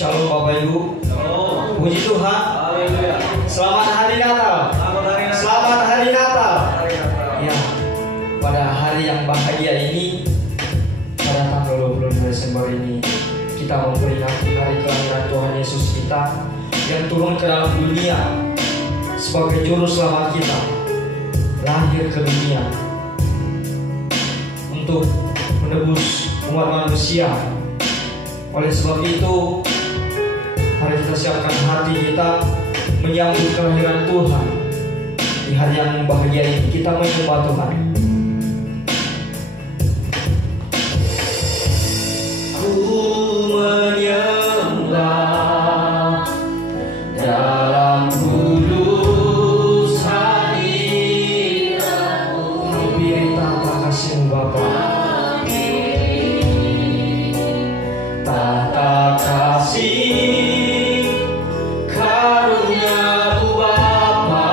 Shalom Bapak Ibu. Puji Tuhan. Haleluya. Selamat hari Natal. Selamat hari Natal. Ya, pada hari yang bahagia ini, pada tanggal 22 Desember ini, kita memperingati hari kelahiran Tuhan Yesus kita yang turun ke dalam dunia sebagai juru selamat kita, lahir ke dunia untuk menebus umat manusia. Oleh sebab itu, mari kita siapkan hati kita menyambut kelahiran Tuhan. Di hari yang bahagia ini kita menyembah Tuhan. Ku menyembah dalam kudus hadirat-Mu. Hampiri tahta kasih-Mu Bapa, tahta kasih karunia-Mu Bapa,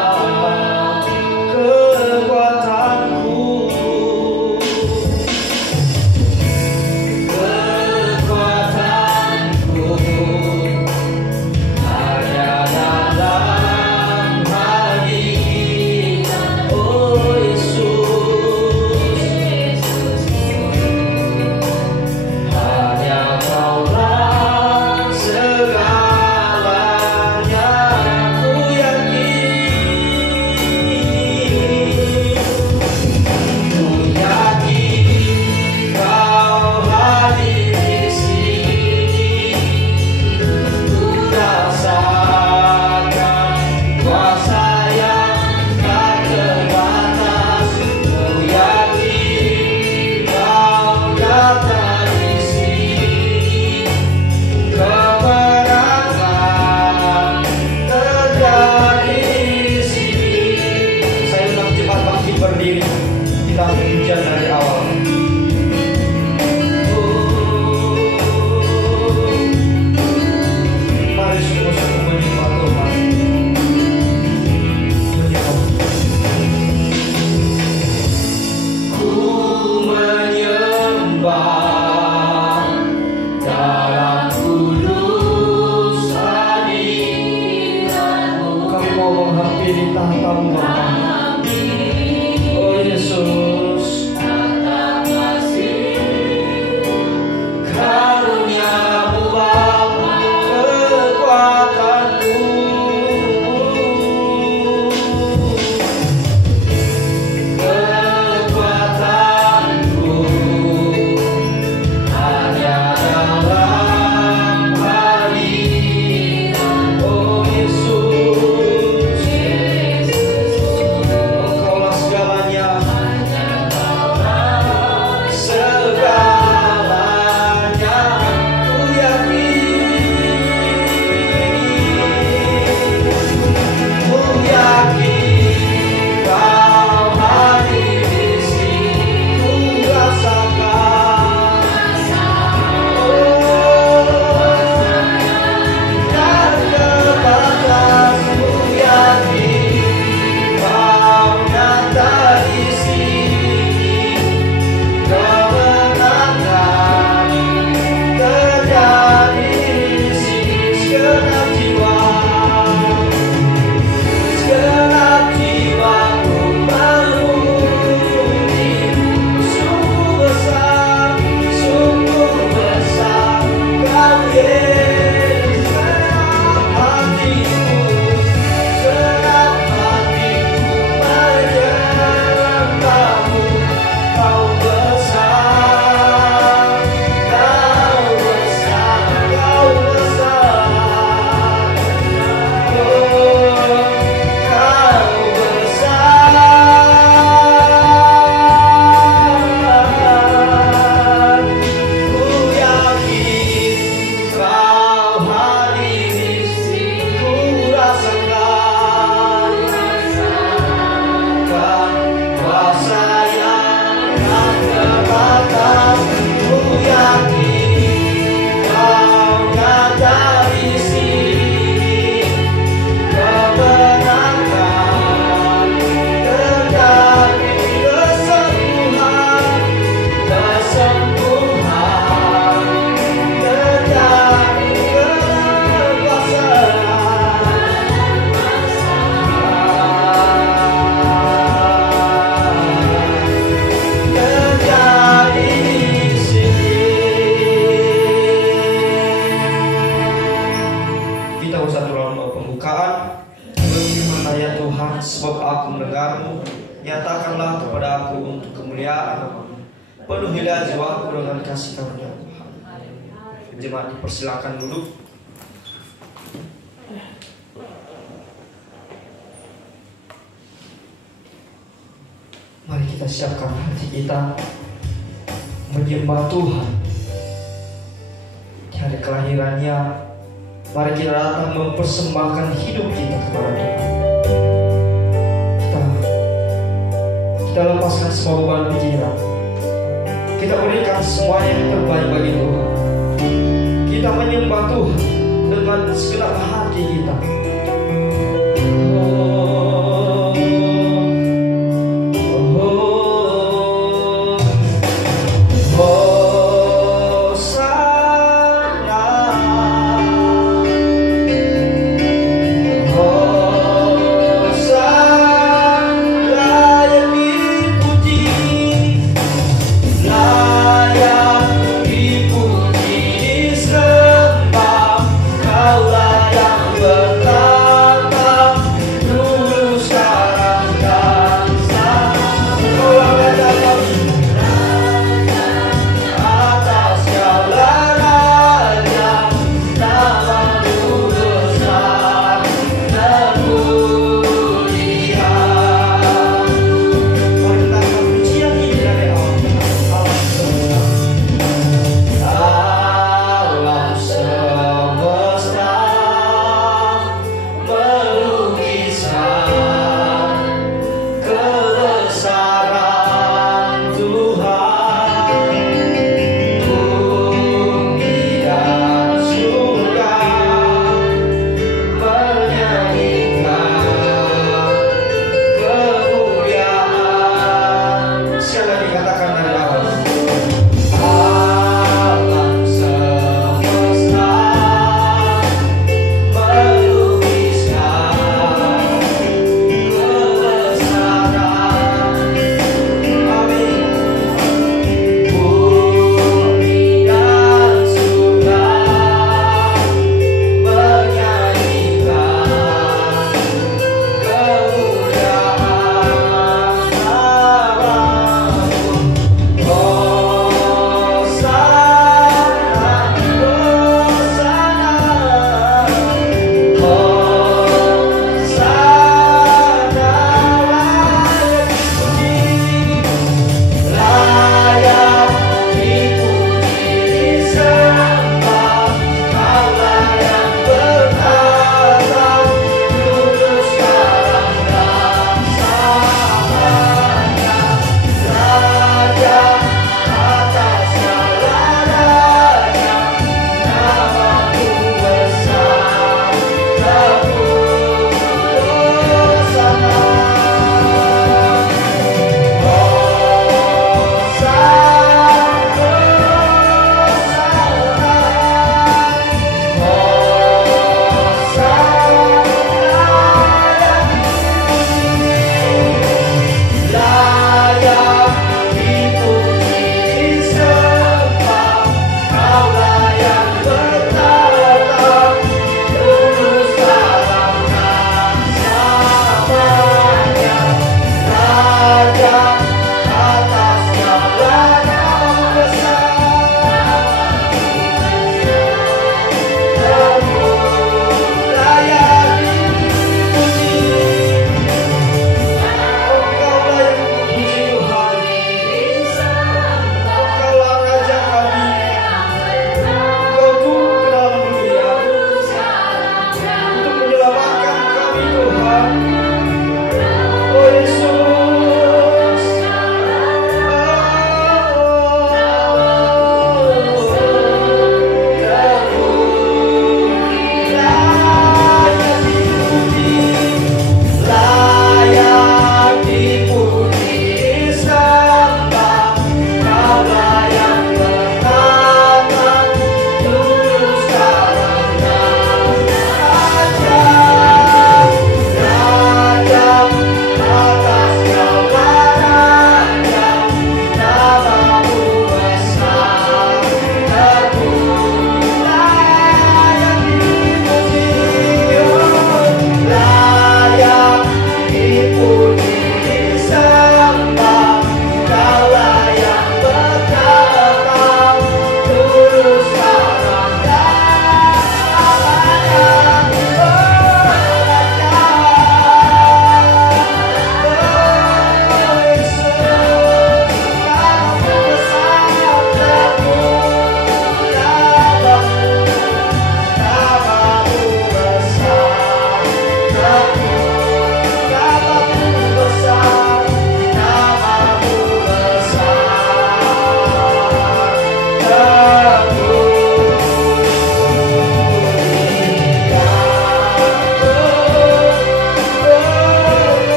kekuatanku, kekuatan jiwaku untuk kemuliaan nama-Mu. Penuhilah jiwaku dengan kasih karunia Tuhan. Jemaat dipersilakan duduk. Mari kita siapkan hati kita menyembah Tuhan. Di hari kelahirannya, mari kita datang mempersembahkan hidup kita kepada Tuhan. Kita lepaskan semua beban pikiran. Kita berikan semua yang terbaik bagi Tuhan. Kita menyembah Tuhan dengan segenap hati kita. Kau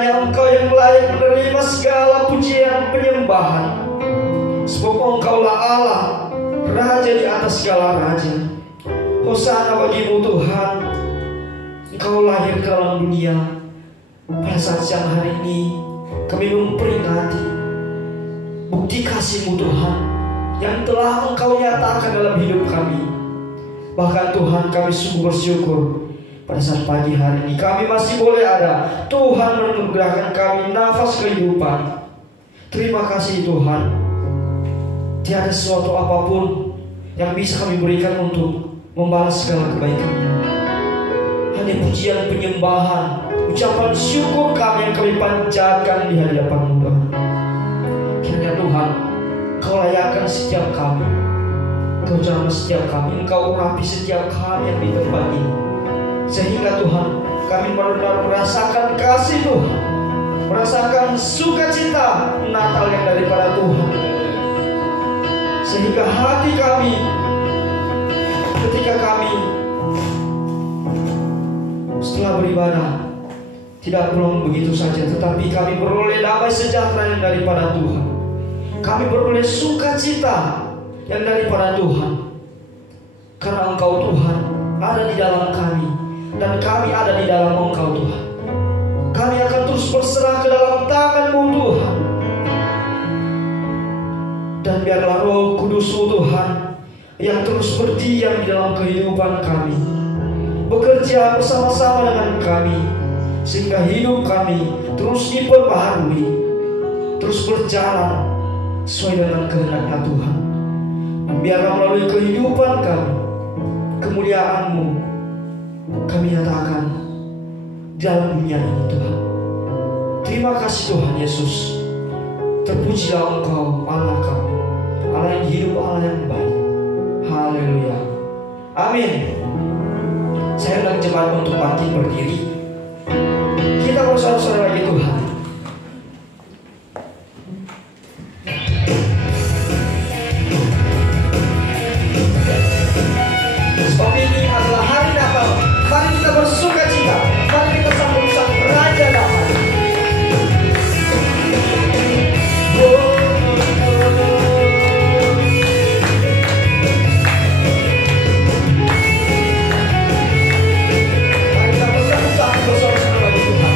hanya Engkau yang layak menerima segala pujian penyembahan. Sebab Engkaulah Allah, Raja di atas segala raja. Hosana bagimu Tuhan. Engkau lahir ke dalam dunia. Pada saat siang hari ini kami memperingati bukti kasih-Mu Tuhan yang telah Engkau nyatakan dalam hidup kami. Bahkan Tuhan, kami sungguh bersyukur pada saat pagi hari ini kami masih boleh ada. Tuhan menganugerahkan kami nafas kehidupan. Terima kasih Tuhan. Tiada sesuatu apapun yang bisa kami berikan untuk membalas segala kebaikan-Mu. Hanya pujian penyembahan, ucapan syukur kami yang kami panjatkan di hadapan-Mu Tuhan. Kiranya Tuhan, Kau layakkan setiap kami. Kau jamah setiap kami. Engkau urapi setiap kami yang di tempat ini. Sehingga Tuhan, kami benar-benar merasakan kasih Tuhan, merasakan sukacita Natal yang daripada Tuhan. Sehingga hati kami, ketika kami setelah beribadah, tidak pulang begitu saja, tetapi kami beroleh damai sejahtera yang daripada Tuhan. Kami beroleh sukacita yang daripada Tuhan. Karena Engkau Tuhan ada di dalam kami, dan kami ada di dalam Engkau Tuhan. Kami akan terus berserah ke dalam tangan-Mu Tuhan. Dan biarlah Roh Kudus-Mu Tuhan yang terus berdiam di dalam kehidupan kami, bekerja bersama-sama dengan kami, sehingga hidup kami terus diperbaharui, terus berjalan sesuai dengan kehendak Tuhan. Dan biarlah melalui kehidupan kami, kemuliaan-Mu kami nyatakan di dalam dunia ini Tuhan. Terima kasih Tuhan Yesus. Terpujilah Engkau Allah kami, Allah yang hidup, Allah yang baik. Haleluya. Amin. Saya undang jemaat untuk bangkit berdiri. Kita bersorak-sorai lagi Tuhan. Sebab ini adalah hari Natal. Mari kita bersuka cita. Mari kita sambut Sang Raja damai. Mari kita bersama-sama bersorak-sorai bagi Tuhan.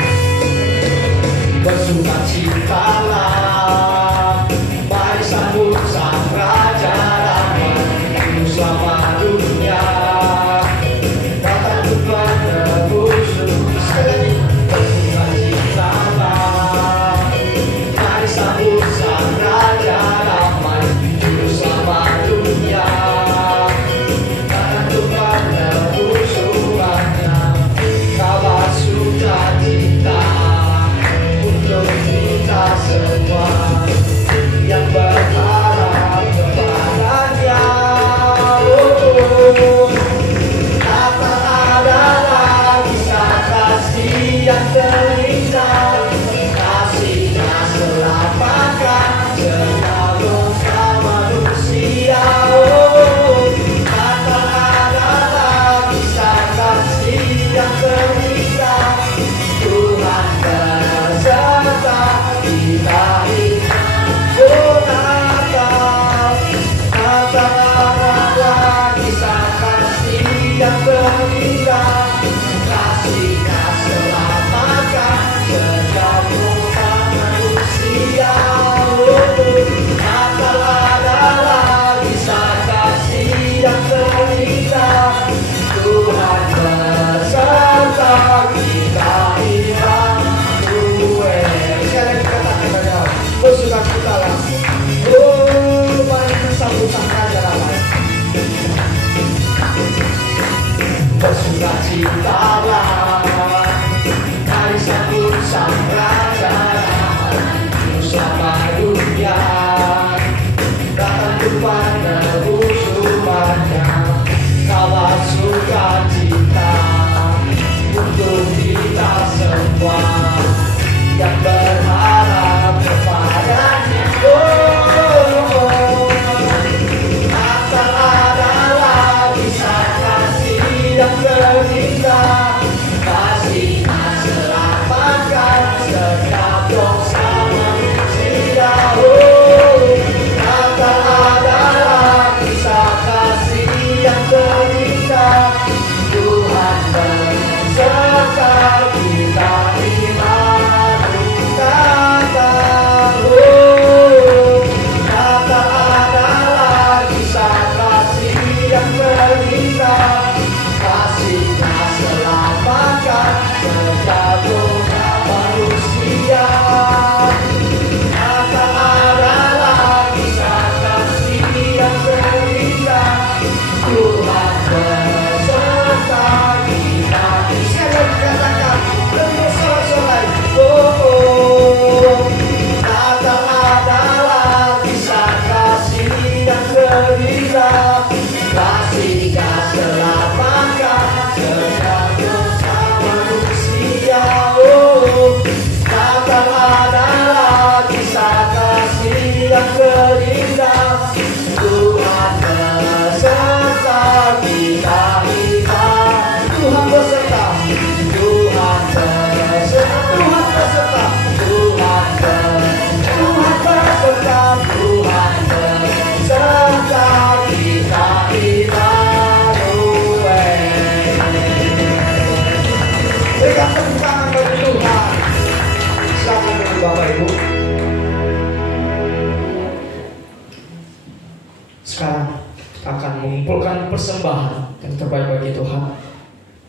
akan mengumpulkan persembahan yang terbaik bagi Tuhan.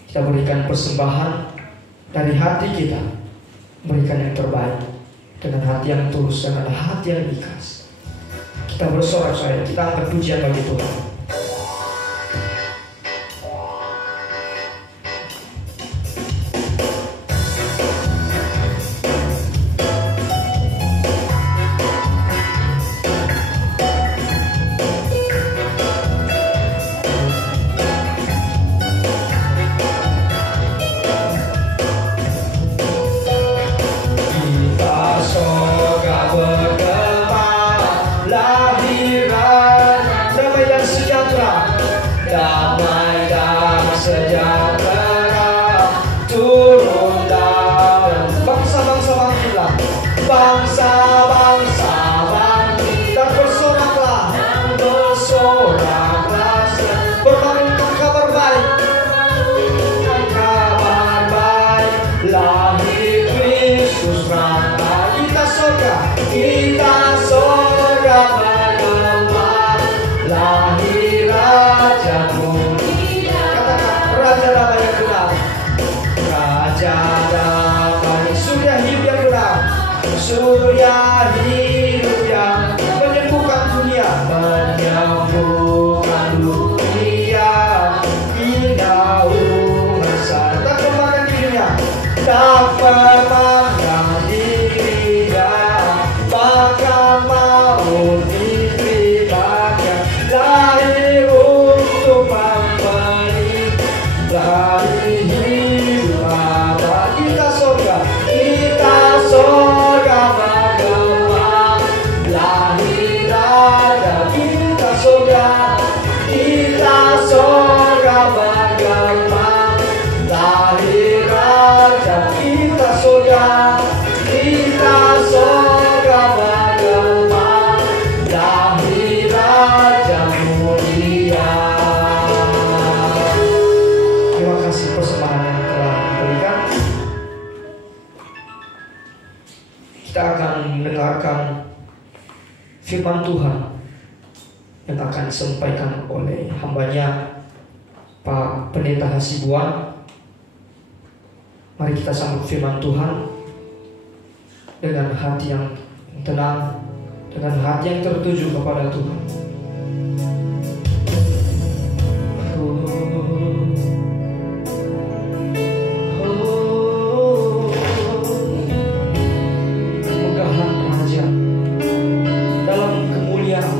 Kita berikan persembahan dari hati kita, berikan yang terbaik dengan hati yang tulus, dengan hati yang ikhlas. Kita bersorak-sorai, kita angkat pujian bagi Tuhan. Surya hidup yang menyembuhkan dunia, menyembuhkan dunia, indah rasa tak memandang dirinya, tak memandang dirinya, maka mau diterimanya, lahir untuk memberi, lahir hidup abadi. Kita surga, kita surga. Firman Tuhan yang akan disampaikan oleh hambanya Pak Pendeta Hasibuan. Mari kita sambut firman Tuhan dengan hati yang tenang, dengan hati yang tertuju kepada Tuhan. Dalam kemuliaan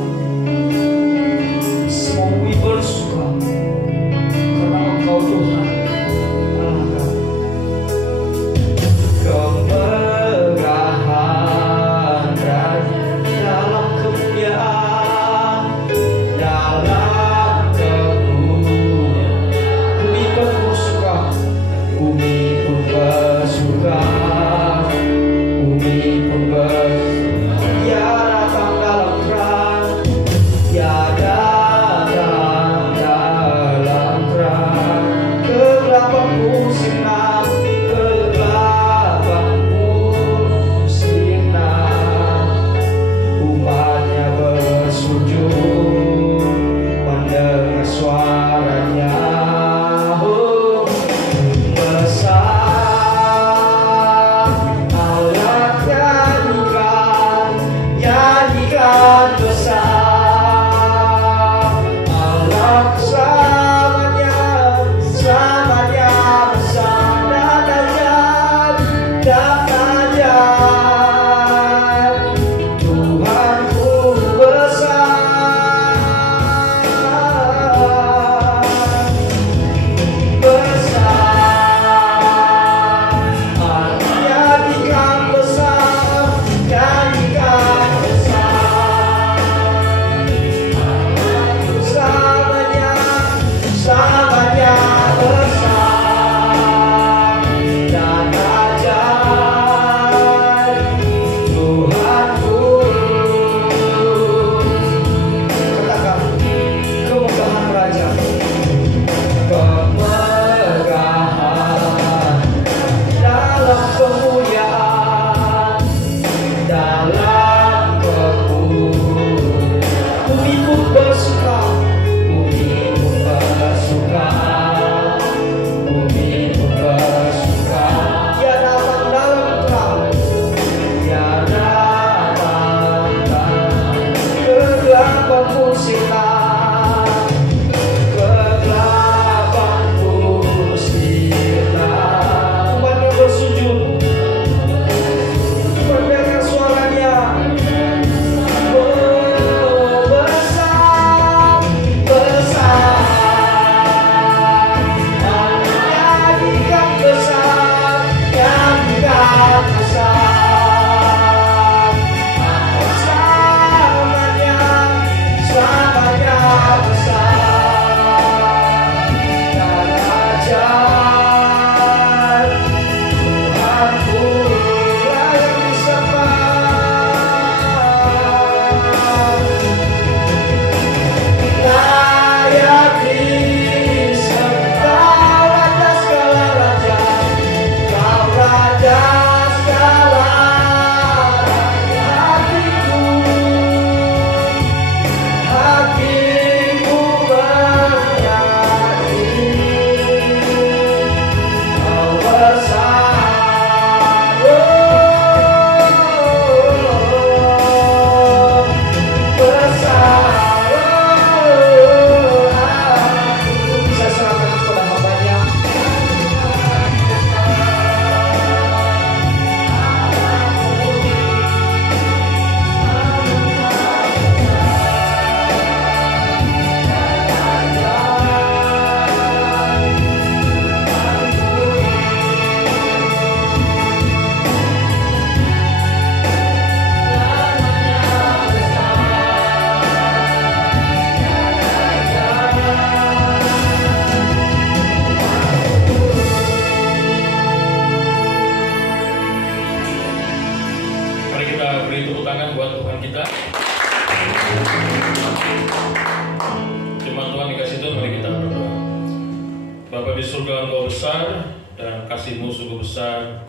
surga Engkau besar dan kasih-Mu sungguh besar,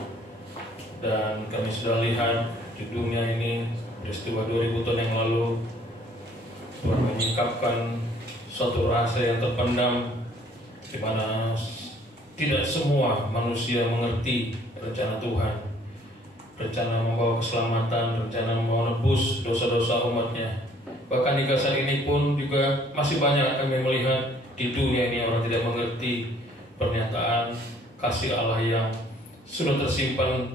dan kami sudah lihat di dunia ini peristiwa 2000 tahun yang lalu Tuhan menyingkapkan suatu rasa yang terpendam di mana tidak semua manusia mengerti rencana Tuhan, rencana membawa keselamatan, rencana membawa nebus dosa-dosa umatnya. Bahkan hingga saat ini pun juga masih banyak kami melihat di dunia ini orang tidak mengerti pernyataan kasih Allah yang sudah tersimpan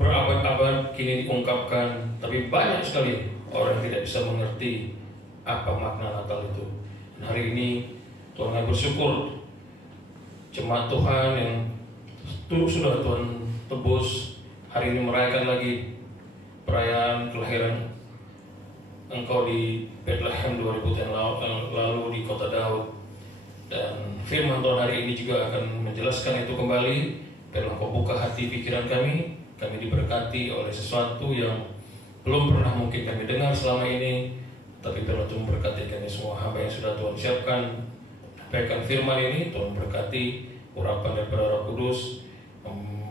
berabad-abad kini diungkapkan, tapi banyak sekali orang yang tidak bisa mengerti apa makna Natal itu. Dan hari ini Tuhan kami bersyukur jemaat Tuhan yang sudah Tuhan tebus hari ini merayakan lagi perayaan kelahiran Engkau di Bethlehem 2000 tahun lalu di kota Daud. Dan firman Tuhan hari ini juga akan menjelaskan itu kembali. Biarlah Engkau buka hati pikiran kami diberkati oleh sesuatu yang belum pernah mungkin kami dengar selama ini. Tapi biarlah Tuhan berkati kami semua hamba yang sudah Tuhan siapkan menyampaikan firman ini. Tuhan berkati urapan daripada Roh Kudus,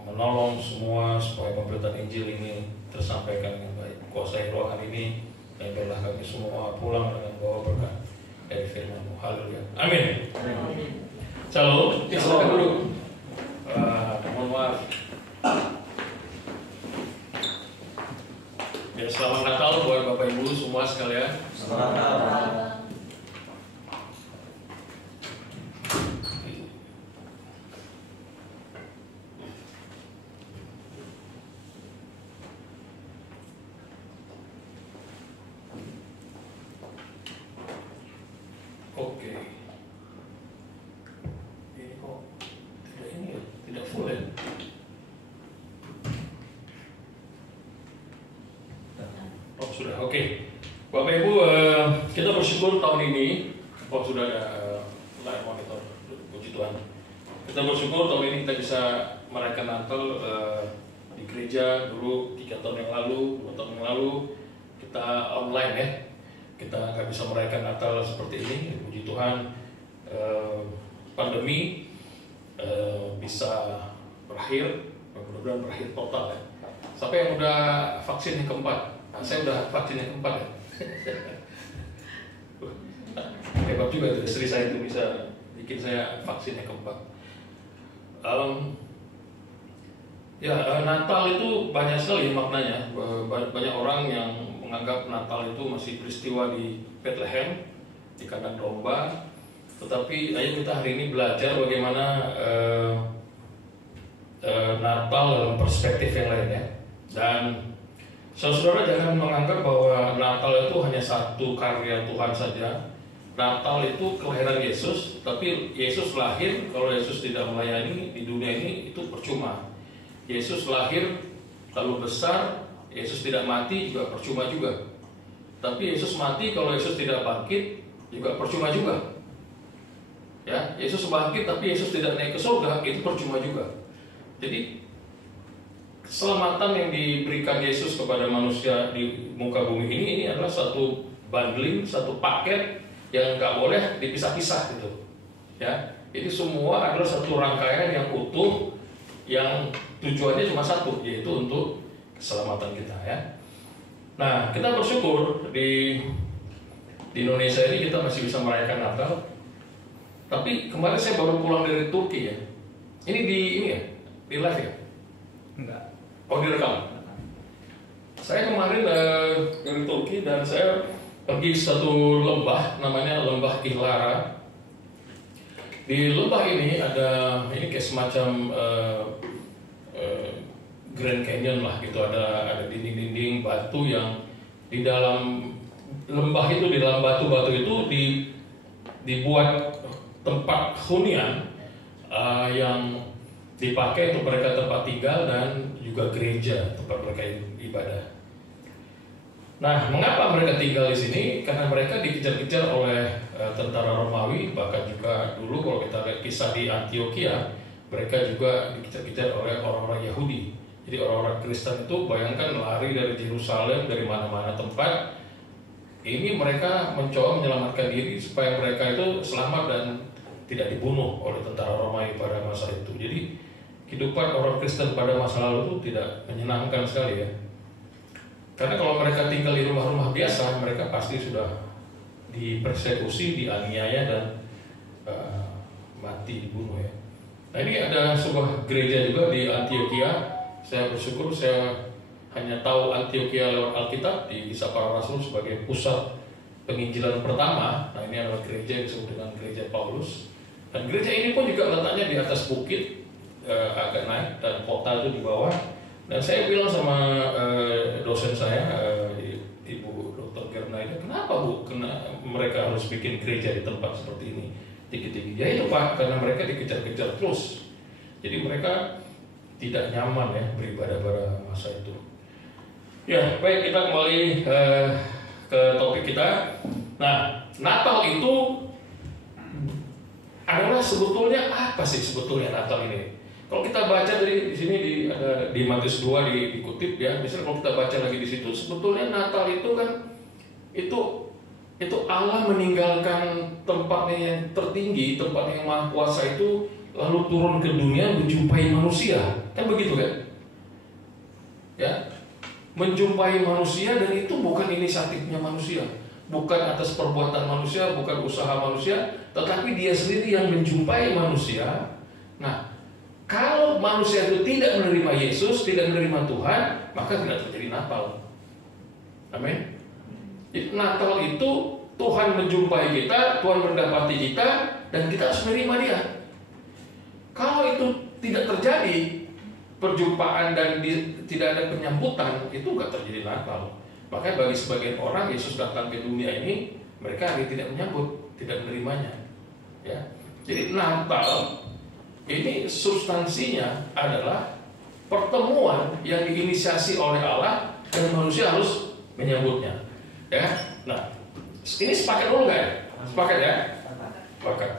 menolong semua supaya pemberitaan Injil ini tersampaikan dengan baik. Kuasai ruangan ini, dan biarlah kami semua pulang dengan bawa berkat dari firman-Mu. Haleluya. Amin. Shalom. Silakan dulu. Mohon maaf. Ya, selamat Natal buat Bapak Ibu semua sekalian. Selamat Natal. Oke. Ini kok tidak full ya? Oh sudah, oke. Bapak Ibu, kita bersyukur tahun ini. Oh sudah ada live monitor, puji Tuhan. Kita bersyukur tahun ini kita bisa merayakan Natal di gereja. Dulu 3 tahun yang lalu, 2 tahun yang lalu kita online ya. Kita nggak bisa merayakan Natal seperti ini. Puji Tuhan, pandemi bisa berakhir, mudah-mudahan berakhir total ya. Sampai yang udah vaksin yang keempat. Nah, saya udah vaksin yang keempat ya. Hebat juga tuh, istri saya itu bisa bikin saya vaksin yang keempat. Natal itu banyak sekali maknanya. Banyak orang yang menganggap Natal itu masih peristiwa di Bethlehem, di kandang domba. Tetapi ayo kita hari ini belajar bagaimana Natal dalam perspektif yang lain ya. Dan saudara jangan menganggap bahwa Natal itu hanya satu karya Tuhan saja. Natal itu kelahiran Yesus, tapi Yesus lahir, kalau Yesus tidak melayani di dunia ini itu percuma. Yesus lahir lalu besar, Yesus tidak mati juga percuma juga. Tapi Yesus mati kalau Yesus tidak bangkit juga percuma juga. Ya, Yesus bangkit tapi Yesus tidak naik ke surga itu percuma juga. Jadi keselamatan yang diberikan Yesus kepada manusia di muka bumi ini adalah satu bundling, satu paket yang nggak boleh dipisah-pisah gitu. Ya, ini semua adalah satu rangkaian yang utuh yang tujuannya cuma satu, yaitu untuk keselamatan kita ya. Nah, kita bersyukur di Indonesia ini kita masih bisa merayakan Natal. Tapi kemarin saya baru pulang dari Turki ya. Ini di live ya? Enggak. Oh, direkam. Saya kemarin dari Turki dan saya pergi satu lembah namanya Lembah Ihlara. Di lembah ini ada kayak semacam Grand Canyon lah gitu, ada dinding-dinding batu yang di dalam lembah itu, di dalam batu-batu itu dibuat tempat hunian yang dipakai untuk mereka tempat tinggal dan juga gereja tempat mereka ibadah. Nah, mengapa mereka tinggal di sini? Karena mereka dikejar-kejar oleh tentara Romawi, bahkan juga dulu kalau kita lihat kisah di Antioquia, mereka juga dikejar-kejar oleh orang-orang Yahudi. Jadi orang-orang Kristen itu bayangkan lari dari Yerusalem, dari mana-mana tempat. Ini mereka mencoba menyelamatkan diri supaya mereka itu selamat dan tidak dibunuh oleh tentara Romawi pada masa itu. Jadi kehidupan orang Kristen pada masa lalu itu tidak menyenangkan sekali ya. Karena kalau mereka tinggal di rumah-rumah biasa, mereka pasti sudah dipersekusi, dianiaya dan mati, dibunuh ya. Nah ini ada sebuah gereja juga di Antioquia. Saya bersyukur saya hanya tahu Antioquia lewat Alkitab, di Kisah Para Rasul sebagai pusat penginjilan pertama. Nah ini adalah gereja yang disebut dengan gereja Paulus. Dan gereja ini pun juga letaknya di atas bukit, agak naik, dan kota itu di bawah. Dan saya bilang sama dosen saya, Ibu Dr. Gerna, kenapa Bu, mereka harus bikin gereja di tempat seperti ini, tinggi-tinggi? Ya itu Pak, karena mereka dikejar-kejar terus. Jadi mereka tidak nyaman ya beribadah pada masa itu. Ya, baik, kita kembali ke topik kita. Nah, Natal itu adalah sebetulnya apa sih sebetulnya Natal ini? Kalau kita baca dari di sini di Matius 2 dikutip ya, misalnya kalau kita baca lagi di situ, sebetulnya Natal itu kan itu Allah meninggalkan tempatnya yang tertinggi, tempatnya yang maha kuasa itu, lalu turun ke dunia menjumpai manusia, kan begitu kan? Ya, menjumpai manusia, dan itu bukan inisiatifnya manusia, bukan atas perbuatan manusia, bukan usaha manusia, tetapi Dia sendiri yang menjumpai manusia. Nah, kalau manusia itu tidak menerima Yesus, tidak menerima Tuhan, maka tidak terjadi Natal. Amin. Natal itu Tuhan menjumpai kita, Tuhan mendapati kita, dan kita harus menerima Dia. Kalau itu tidak terjadi, perjumpaan dan tidak ada penyambutan, itu nggak terjadi Natal. Makanya bagi sebagian orang, Yesus datang ke dunia ini, mereka tidak menyambut, tidak menerimanya. Ya. Jadi Natal ini substansinya adalah pertemuan yang diinisiasi oleh Allah dan manusia harus menyambutnya. Ya, nah ini sepakat dulu nggak ya? Sepakat ya? Sepakat.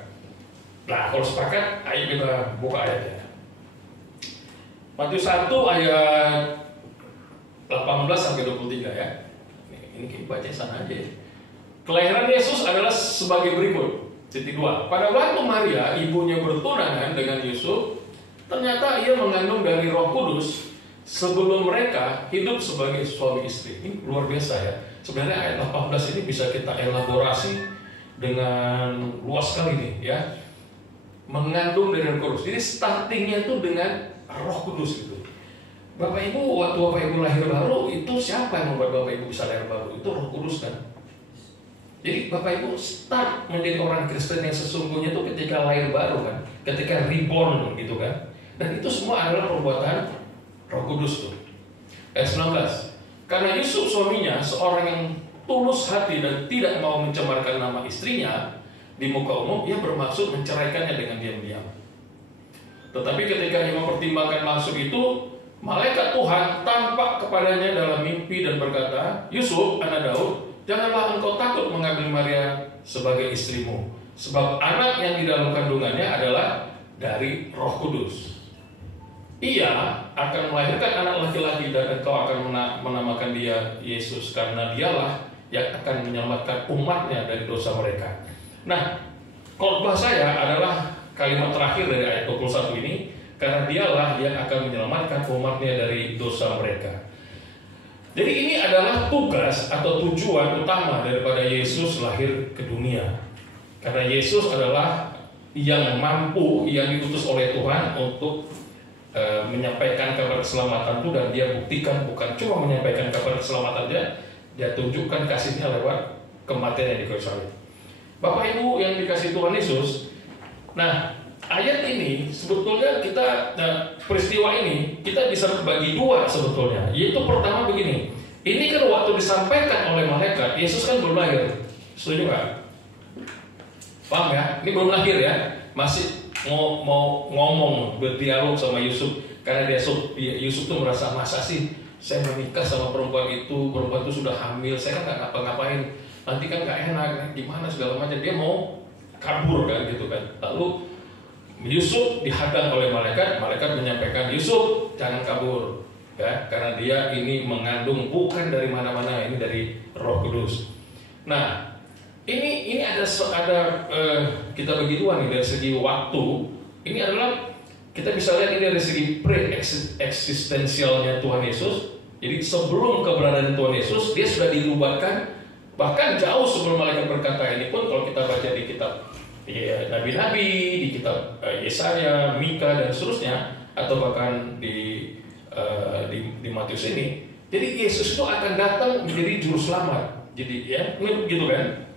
Nah kalau sepakat, ayo kita buka ayatnya. Matius 1 ayat 18 sampai 23 ya. Ini baca sana aja ya. Kelahiran Yesus adalah sebagai berikut. Titik 2. Pada waktu Maria, ibunya bertunangan dengan Yusuf, ternyata ia mengandung dari Roh Kudus sebelum mereka hidup sebagai suami istri. Ini luar biasa ya. Sebenarnya ayat 18 ini bisa kita elaborasi dengan luas sekali nih ya. Mengandung dari Roh Kudus. Jadi startingnya itu dengan Roh Kudus gitu. Bapak Ibu, waktu Bapak Ibu lahir baru, itu siapa yang membuat Bapak Ibu bisa lahir baru? Itu Roh Kudus kan. Jadi Bapak Ibu start menjadi orang Kristen yang sesungguhnya itu ketika lahir baru kan, ketika reborn gitu kan. Dan itu semua adalah perbuatan Roh Kudus tuh. Ayat 19. Karena Yusuf suaminya seorang yang tulus hati dan tidak mau mencemarkan nama istrinya di muka umum, ia bermaksud menceraikannya dengan diam-diam. Tetapi ketika ia mempertimbangkan maksud itu, malaikat Tuhan tampak kepadanya dalam mimpi dan berkata, Yusuf, anak Daud, janganlah engkau takut mengambil Maria sebagai istrimu, sebab anak yang di dalam kandungannya adalah dari Roh Kudus. Ia akan melahirkan anak laki-laki dan engkau akan menamakan dia Yesus, karena dialah yang akan menyelamatkan umatnya dari dosa mereka. Nah, khotbah saya adalah kalimat terakhir dari ayat 21 ini, karena dialah yang akan menyelamatkan umatnya dari dosa mereka. Jadi ini adalah tugas atau tujuan utama daripada Yesus lahir ke dunia. Karena Yesus adalah yang mampu, yang diutus oleh Tuhan untuk menyampaikan kabar keselamatan itu, dan dia buktikan bukan cuma menyampaikan kabar keselamatan saja, dia tunjukkan kasihnya lewat kematiannya di kayu salib. Bapak Ibu yang dikasih Tuhan Yesus, nah ayat ini sebetulnya kita peristiwa ini kita bisa bagi dua sebetulnya. Yaitu pertama begini, ini kan waktu disampaikan oleh malaikat, Yesus kan belum lahir, setuju nggak? Paham ya? Ini belum lahir ya, masih mau ngomong, berdialog sama Yusuf. Karena Yusuf tuh merasa, masa sih saya menikah sama perempuan itu sudah hamil, saya kan nggak ngapa-ngapain, nanti kan nggak enak, gimana segala macam. Dia mau kabur kan gitu kan. Lalu Yusuf dihadang oleh malaikat menyampaikan, Yusuf jangan kabur ya, karena dia ini mengandung bukan dari mana-mana, ini dari Roh Kudus. Nah, ini ada kita bagi dua nih dari segi waktu. Ini adalah kita bisa lihat ini dari segi pre-eksistensialnya Tuhan Yesus. Jadi sebelum keberadaan Tuhan Yesus, dia sudah dinubuatkan. Bahkan jauh sebelum malaikat berkata ini pun, kalau kita baca di kitab Nabi-Nabi, di kitab Yesaya, Mika dan seterusnya, atau bahkan di Matius ini. Jadi Yesus itu akan datang menjadi juru selamat. Jadi ya, gitu kan?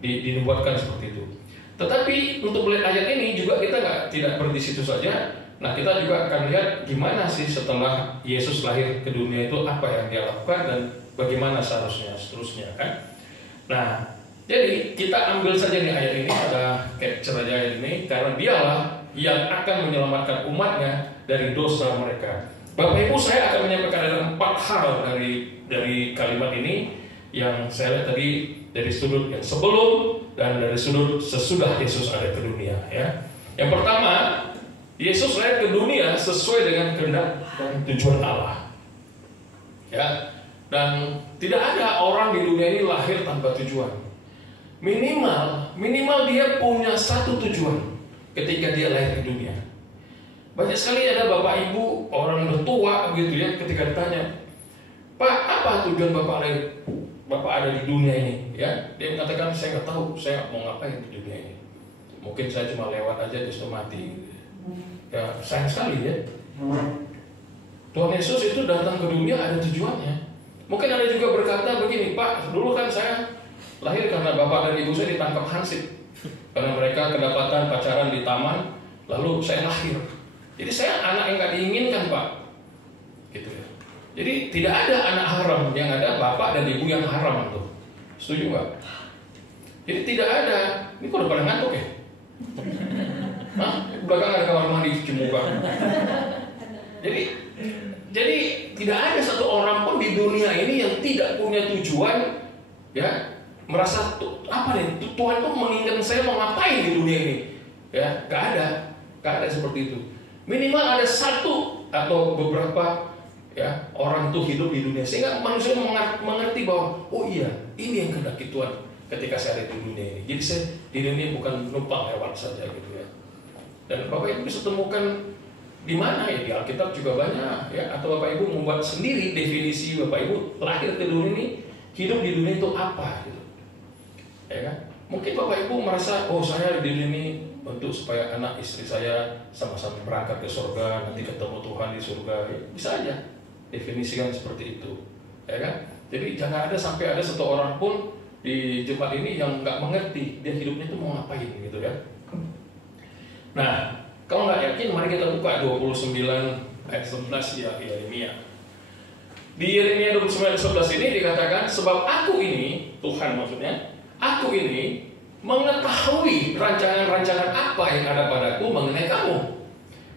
Dinubuatkan seperti itu. Tetapi untuk melihat ayat ini juga kita tidak berhenti situ saja. Nah, kita juga akan lihat gimana sih setelah Yesus lahir ke dunia itu, apa yang dia lakukan dan bagaimana seterusnya kan. Nah, jadi kita ambil saja nih ayat ini, ada capture aja ayat ini, karena dialah yang akan menyelamatkan umatnya dari dosa mereka. Bapak Ibu, saya akan menyampaikan ada 4 hal dari kalimat ini yang saya lihat tadi dari sudut yang sebelum dan dari sudut sesudah Yesus ada ke dunia ya. Yang pertama, Yesus lahir ke dunia sesuai dengan kehendak dan tujuan Allah. Ya. Dan tidak ada orang di dunia ini lahir tanpa tujuan. Minimal dia punya satu tujuan ketika dia lahir ke dunia. Banyak sekali ada bapak ibu, orang tua gitu ya, ketika ditanya, "Pak, apa tujuan Bapak lahir? Bapak ada di dunia ini?" Ya, dia mengatakan, "Saya nggak tahu, saya mau ngapain di dunia ini. Mungkin saya cuma lewat aja terus mati." Ya, sayang sekali ya. Tuhan Yesus itu datang ke dunia ada tujuannya. Mungkin ada juga berkata begini, "Pak, dulu kan saya lahir karena bapak dan ibu saya ditangkap hansip karena mereka kedapatan pacaran di taman, lalu saya lahir. Jadi saya anak yang nggak diinginkan, Pak." Gitu ya. Jadi tidak ada anak haram, yang ada bapak dan ibu yang haram tuh. Setuju nggak? Jadi tidak ada. Ini kok udah pada ngantuk ya? Hah? Belakang ada kamar mandi cuci muka. Jadi tidak ada satu orang pun di dunia ini yang tidak punya tujuan, ya, merasa apa nih? Tuhan tuh menginginkan saya mau ngapain di dunia ini? Ya, gak ada seperti itu. Minimal ada satu atau beberapa ya orang tuh hidup di dunia sehingga manusia mengerti bahwa oh iya, ini yang kehendaki Tuhan ketika saya ada di dunia ini. Jadi saya di dunia bukan numpang lewat saja gitu ya. Dan Bapak Ibu bisa temukan di mana ya, di Alkitab juga banyak ya, atau Bapak Ibu membuat sendiri definisi Bapak Ibu lahir ke dunia ini, hidup di dunia itu apa gitu. Ya kan? Mungkin Bapak Ibu merasa oh saya di dunia ini untuk supaya anak istri saya sama-sama berangkat ke surga, nanti ketemu Tuhan di surga. Ya, bisa aja definisikan seperti itu. Ya kan? Jadi jangan ada sampai ada satu orang pun di Jumat ini yang nggak mengerti dia hidupnya itu mau ngapain gitu ya. Nah, kalau nggak yakin, mari kita buka 29 ayat 11 ya Yeremia. Di Yeremia 29 ayat 11 ini dikatakan, "Sebab aku ini," Tuhan maksudnya, "aku ini mengetahui rancangan-rancangan apa yang ada padaku mengenai kamu.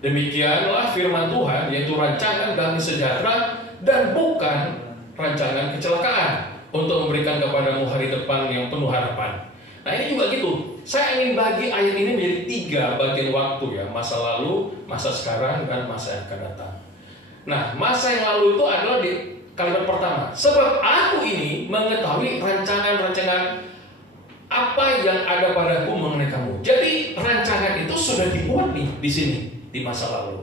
Demikianlah firman Tuhan, yaitu rancangan damai sejahtera dan bukan rancangan kecelakaan, untuk memberikan kepadamu hari depan yang penuh harapan." Nah ini juga gitu. Saya ingin bagi ayat ini menjadi 3 bagian waktu ya. Masa lalu, masa sekarang, dan masa yang akan datang. Nah, masa yang lalu itu adalah di kalimat pertama. "Sebab aku ini mengetahui rancangan-rancangan apa yang ada padaku mengenai kamu." Jadi rancangan itu sudah dibuat nih di sini, di masa lalu.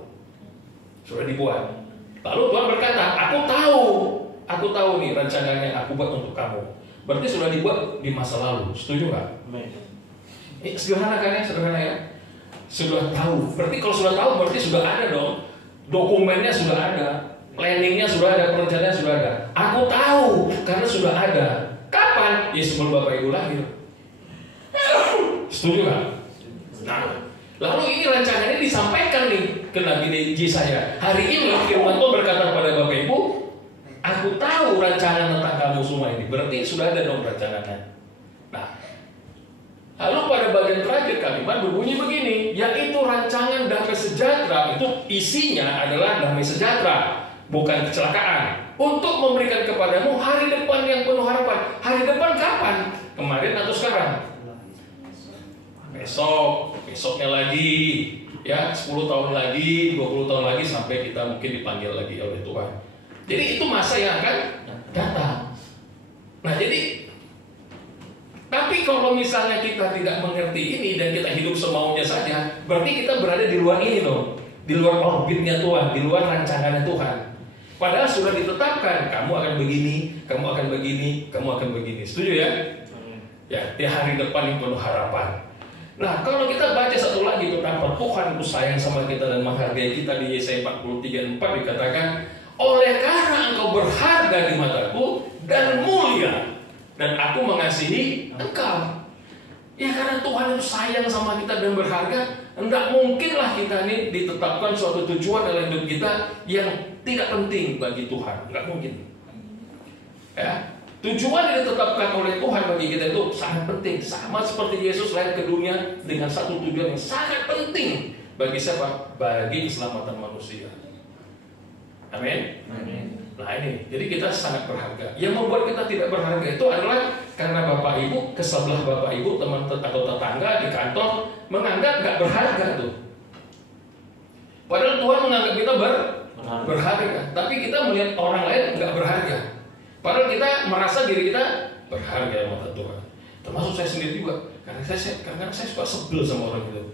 Sudah dibuat. Lalu Tuhan berkata, aku tahu nih rancangan yang aku buat untuk kamu. Berarti sudah dibuat di masa lalu. Setuju nggak? Ini sederhana kan ya, sederhana ya. Sudah tahu. Berarti kalau sudah tahu berarti sudah ada dong. Dokumennya sudah ada, planningnya sudah ada, perencanaannya sudah ada. Aku tahu karena sudah ada. Kapan? Ya sebelum Bapak Ibu lahir. Setuju nggak? Nah, lalu ini rancangannya disampaikan nih ke Nabi Yesaya. Hari ini firman Tuhan berkata kepada Bapak Ibu, "Aku tahu rancangan tentang kamu semua ini." Berarti sudah ada dong rancangannya. Nah, lalu pada bagian terakhir kalimat berbunyi begini, yaitu rancangan damai sejahtera. Itu isinya adalah damai sejahtera, bukan kecelakaan, untuk memberikan kepadamu hari depan yang penuh harapan. Hari depan kapan? Kemarin atau sekarang? Besok, besoknya lagi, ya 10 tahun lagi, 20 tahun lagi, sampai kita mungkin dipanggil lagi oleh Tuhan. Jadi itu masa yang akan datang. Nah jadi, tapi Tapi kalau misalnya kita tidak mengerti ini dan kita hidup semaunya saja, berarti kita berada di luar ini loh, di luar orbitnya Tuhan, di luar rancangannya Tuhan. Padahal sudah ditetapkan, kamu akan begini, kamu akan begini, kamu akan begini. Setuju ya? Ya, di hari depan yang penuh harapan. Nah, kalau kita baca satu lagi betapa Tuhan itu sayang sama kita dan menghargai kita di Yesaya 43:4 dikatakan, oleh karena engkau berharga di mataku dan mulia, dan aku mengasihi engkau. Ya karena Tuhan itu sayang sama kita dan berharga, enggak mungkinlah kita ini ditetapkan suatu tujuan dalam hidup kita yang tidak penting bagi Tuhan. Enggak mungkin. Ya, tujuan yang ditetapkan oleh Tuhan bagi kita itu sangat penting. Sama seperti Yesus lahir ke dunia dengan satu tujuan yang sangat penting. Bagi siapa? Bagi keselamatan manusia. Amin. Nah ini, jadi kita sangat berharga. Yang membuat kita tidak berharga itu adalah karena Bapak Ibu, kesebelah Bapak Ibu, teman atau tetangga di kantor menganggap nggak berharga tuh. Padahal Tuhan menganggap kita berharga. Tapi kita melihat orang lain nggak berharga. Padahal kita merasa diri kita berharga di mata Tuhan. Termasuk saya sendiri juga. Karena saya suka sebel sama orang itu.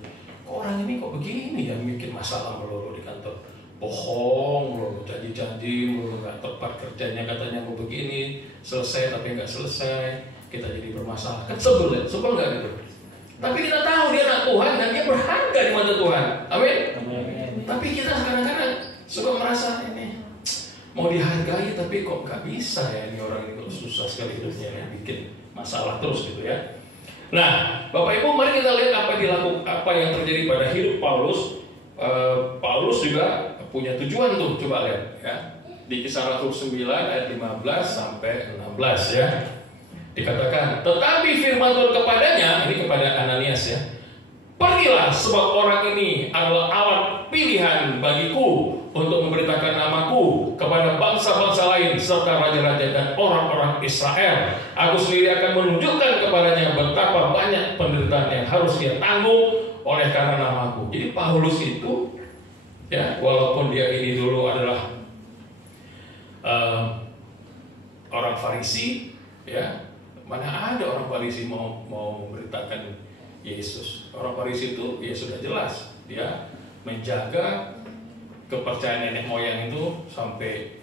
Kok orang ini kok begini ya, bikin masalah melulu di kantor. Bohong loh, janji-janji loh, nggak tepat kerjanya, katanya mau begini, selesai tapi nggak selesai, kita jadi bermasalah. Kan sebel nggak gitu? Tapi kita tahu dia anak Tuhan dan dia berharga di mata Tuhan. Amin. Tapi kita kadang-kadang suka merasa ini mau dihargai tapi kok nggak bisa ya, ini orang ini kok susah sekali hidupnya, ya, bikin masalah terus gitu ya. Nah, Bapak Ibu, mari kita lihat apa yang terjadi pada hidup Paulus. Paulus juga punya tujuan tuh, coba lihat ya. Di Kisah Rasul 9 ayat 15 sampai 16 ya. Dikatakan, tetapi firman Tuhan kepadanya, ini kepada Ananias ya. Pergilah, sebab orang ini adalah alat pilihan bagiku untuk memberitakan namaku kepada bangsa-bangsa lain serta raja-raja dan orang-orang Israel. Aku sendiri akan menunjukkan kepadanya betapa banyak penderitaan yang harus dia tanggung oleh karena namaku. Jadi Paulus itu ya, walaupun dia ini dulu adalah orang Farisi, ya, mana ada orang Farisi mau memberitakan Yesus. Orang Farisi itu ya sudah jelas dia menjaga kepercayaan nenek moyang itu sampai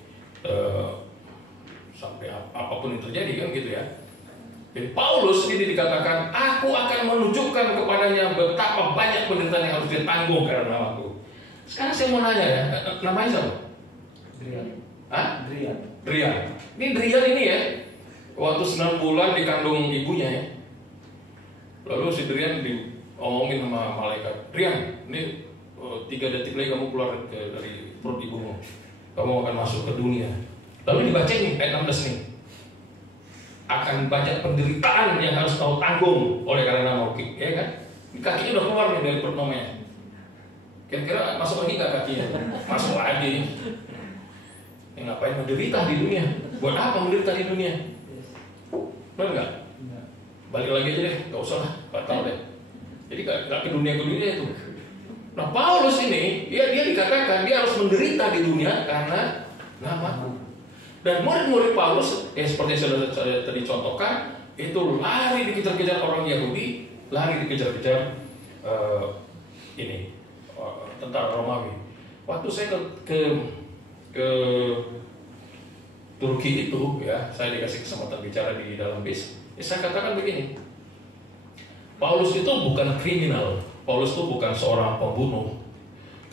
apapun yang terjadi kan gitu ya. Jadi Paulus ini dikatakan, aku akan menunjukkan kepadanya betapa banyak penderitaan yang harus dia tanggung karena namaku. Sekarang saya mau nanya ya, namanya siapa? Drian. Hah? Drian. Ini Drian ini ya, waktu 9 bulan dikandung ibunya ya. Lalu si Drian diomongin sama malaikat, Drian, ini 3 detik lagi kamu keluar dari perut ibumu, kamu akan masuk ke dunia. Lalu dibaca nih ayat 16 nih, akan banyak penderitaan yang harus kau tanggung oleh karena namaku, ya kan? Kakinya udah keluar nih dari perut mamanya. Kira-kira masuk lagi nggak kakinya? Masuk lagi. Ya, ngapain menderita di dunia? Buat apa menderita di dunia? Benar nggak? Balik lagi aja deh, nggak usah lah, batal deh. Jadi nggak ke dunia itu. Nah Paulus ini, dia dikatakan dia harus menderita di dunia karena namaku. Dan murid-murid Paulus, seperti yang saya tadi contohkan, itu lari dikejar-kejar orang Yahudi, lari dikejar-kejar tentara Romawi. Waktu saya ke Turki itu, ya, saya dikasih kesempatan bicara di dalam bis. Saya katakan begini, Paulus itu bukan kriminal, Paulus itu bukan seorang pembunuh.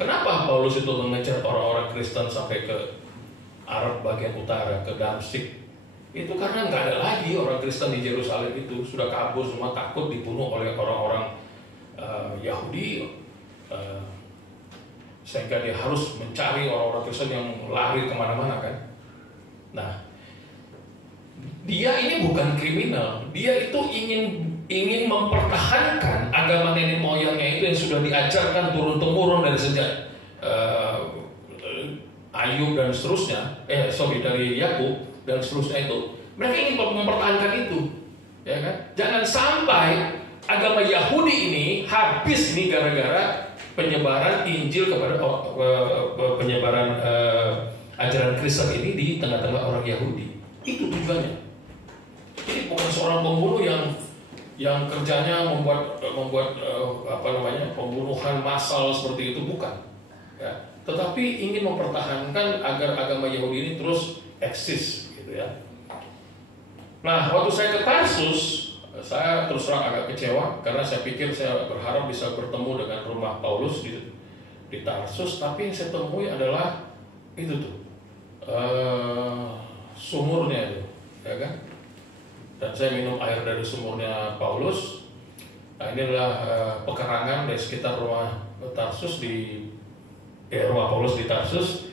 Kenapa Paulus itu mengejar orang-orang Kristen sampai ke Arab bagian utara, ke Damsyik? Itu karena nggak ada lagi orang Kristen di Yerusalem, itu sudah kabur semua, takut dibunuh oleh orang-orang Yahudi, sehingga dia harus mencari orang-orang Kristen yang lari kemana-mana kan. Nah, dia ini bukan kriminal, dia itu ingin mempertahankan agama nenek moyangnya itu yang sudah diajarkan turun-temurun dari sejak Ayub dan seterusnya, dari Yakub dan seterusnya itu. Mereka ingin mempertahankan itu, ya kan? Jangan sampai agama Yahudi ini habis nih gara-gara penyebaran Injil kepada penyebaran ajaran Kristen ini di tengah-tengah orang Yahudi. Itu tujuannya. Jadi bukan seorang pembunuh yang yang kerjanya membuat pembunuhan massal seperti itu, bukan. Ya. Tetapi ingin mempertahankan agar agama Yahudi ini terus eksis, gitu ya. Nah, waktu saya ke Tarsus, saya terus terang agak kecewa karena saya pikir saya berharap bisa bertemu dengan rumah Paulus di Tarsus, tapi yang saya temui adalah itu tuh sumurnya itu, ya kan? Dan saya minum air dari sumurnya Paulus. Nah, ini adalah pekarangan dari sekitar rumah Tarsus rumah Paulus di Tarsus.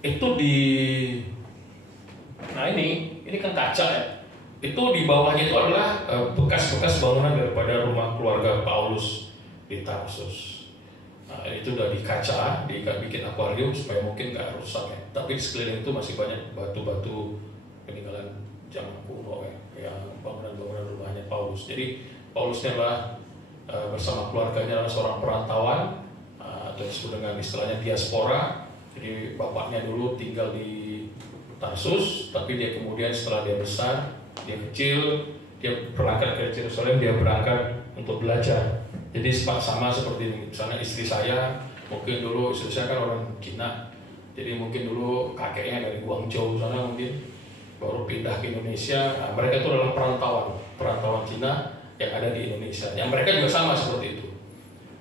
Itu nah ini kan kaca ya. Itu di bawahnya itu adalah bekas-bekas bangunan daripada rumah keluarga Paulus di Tarsus. Nah, itu udah dikaca, dibikin akuarium supaya mungkin nggak rusak ya. Tapi di sekeliling itu masih banyak batu-batu peninggalan zaman kuno ya, yang bangunan-bangunan rumahnya Paulus. Jadi Paulusnya adalah bersama keluarganya adalah seorang perantauan, atau disebut dengan istilahnya diaspora. Jadi bapaknya dulu tinggal di Tarsus, tapi dia kemudian setelah dia besar, dia kecil, dia berangkat ke Yerusalem, dia berangkat untuk belajar. Jadi sama seperti misalnya istri saya, mungkin dulu istri saya kan orang Cina, jadi mungkin dulu kakeknya dari Guangzhou sana mungkin baru pindah ke Indonesia. Nah, mereka itu adalah perantauan Cina yang ada di Indonesia. Yang mereka juga sama seperti itu.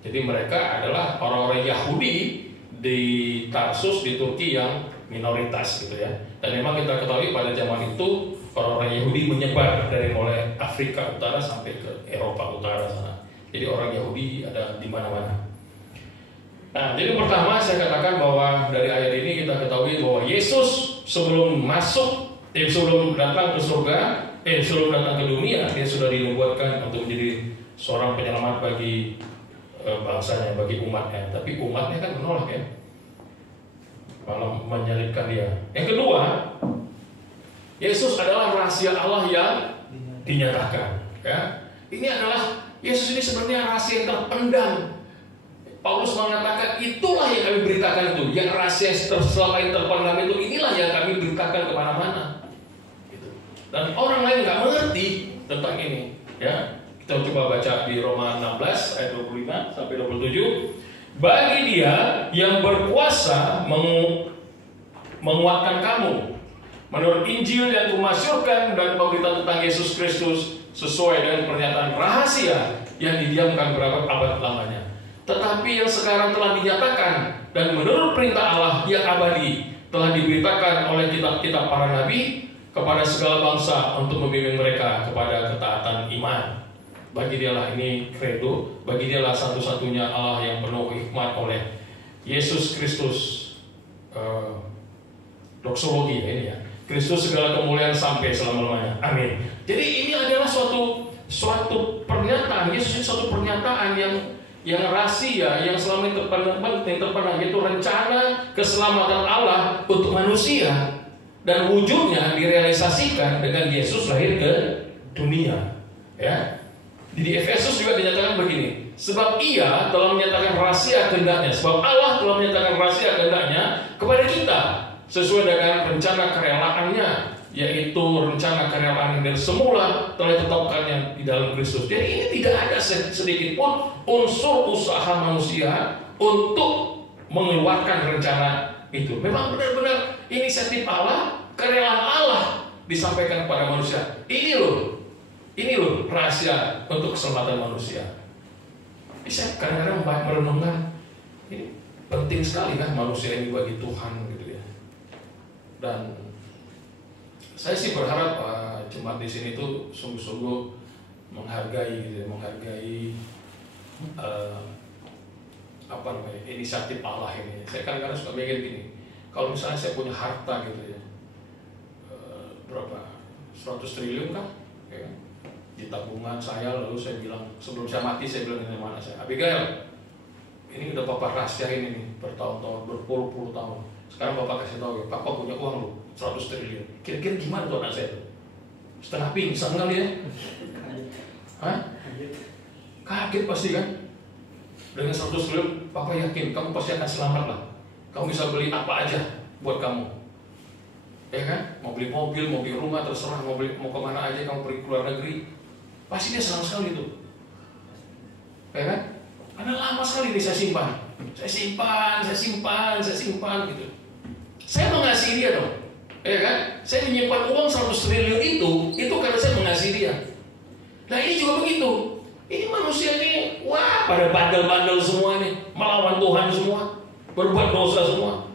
Jadi mereka adalah orang-orang Yahudi di Tarsus di Turki yang minoritas gitu ya. Dan memang kita ketahui pada zaman itu orang-orang Yahudi menyebar dari mulai Afrika Utara sampai ke Eropa Utara sana. Jadi orang Yahudi ada di mana-mana. Nah, jadi pertama saya katakan bahwa dari ayat ini kita ketahui bahwa Yesus sebelum datang ke surga, sebelum datang ke dunia, dia sudah dinubuatkan untuk menjadi seorang penyelamat bagi bangsanya, bagi umatnya. Tapi umatnya kan menolak ya, malah menyalibkan dia. Yang kedua, Yesus adalah rahasia Allah yang dinyatakan. Ya, ini adalah Yesus ini sebenarnya rahasia yang terpendam. Paulus mengatakan itulah yang kami beritakan itu, yang rahasia selama ini terpendam itu, inilah yang kami beritakan kemana-mana. Gitu. Dan orang lain nggak mengerti tentang ini. Ya, kita coba baca di Roma 16 ayat 25 sampai 27. Bagi Dia yang berkuasa menguatkan kamu, menurut Injil yang kumasyurkan dan pemberitaan tentang Yesus Kristus, sesuai dengan pernyataan rahasia yang didiamkan berabad-abad lamanya, tetapi yang sekarang telah dinyatakan dan menurut perintah Allah yang abadi telah diberitakan oleh kitab-kitab para nabi kepada segala bangsa untuk membimbing mereka kepada ketaatan iman. Bagi Dialah ini credo, bagi Dialah satu-satunya Allah yang penuh hikmat oleh Yesus Kristus. Doksologi ini ya, Kristus segala kemuliaan sampai selama-lamanya. Amin. Jadi ini adalah suatu pernyataan. Yesus ini suatu pernyataan yang rahasia, yang selama ini terpendam, yaitu rencana keselamatan Allah untuk manusia, dan wujudnya direalisasikan dengan Yesus lahir ke dunia. Ya. Di Efesus juga dinyatakan begini, sebab Ia telah menyatakan rahasia kehendaknya, sebab Allah telah menyatakan rahasia kehendaknya kepada kita sesuai dengan rencana kerelaannya, yaitu rencana kerelaan yang dari semula telah ditetapkannya di dalam Kristus. Jadi ini tidak ada sedikit pun unsur usaha manusia untuk mengeluarkan rencana itu. Memang benar-benar inisiatif Allah, kerelaan Allah disampaikan kepada manusia. Ini loh rahasia untuk keselamatan manusia. Saya kadang-kadang merenungkan, ini penting sekali kan manusia ini bagi Tuhan gitu ya. Dan saya sih berharap jemaat di sini tuh sungguh-sungguh menghargai inisiatif Allah ini. Saya kadang-kadang suka mikir gini, kalau misalnya saya punya harta gitu ya, berapa 100 triliun kan, ya, di tabungan saya, lalu saya bilang sebelum saya mati saya bilang ini mana saya, Abigail, ini udah papa rahasiain ini bertahun-tahun, berpuluh-puluh tahun. Sekarang Bapak kasih tahu ya, Papa punya uang loh 100 triliun. Kira-kira gimana tuh anak saya? Setengah pingsan kali ya? Hah? Kaget pasti kan? Dengan 100 triliun, Papa yakin kamu pasti akan selamat lah. Kamu bisa beli apa aja buat kamu. Ya kan? Mau beli mobil, mau beli rumah, terserah mau kemana aja, kamu pergi ke luar negeri. pasti dia senang sekali tuh. Ya kan? Karena lama sekali nih saya simpan. Saya simpan gitu. Saya mengasihi dia dong. Ya kan? Saya menyimpan uang 100 triliun itu karena saya mengasihi dia. Nah ini juga begitu. Ini manusia ini, wah, pada bandel-bandel semua nih, melawan Tuhan semua, berbuat dosa semua.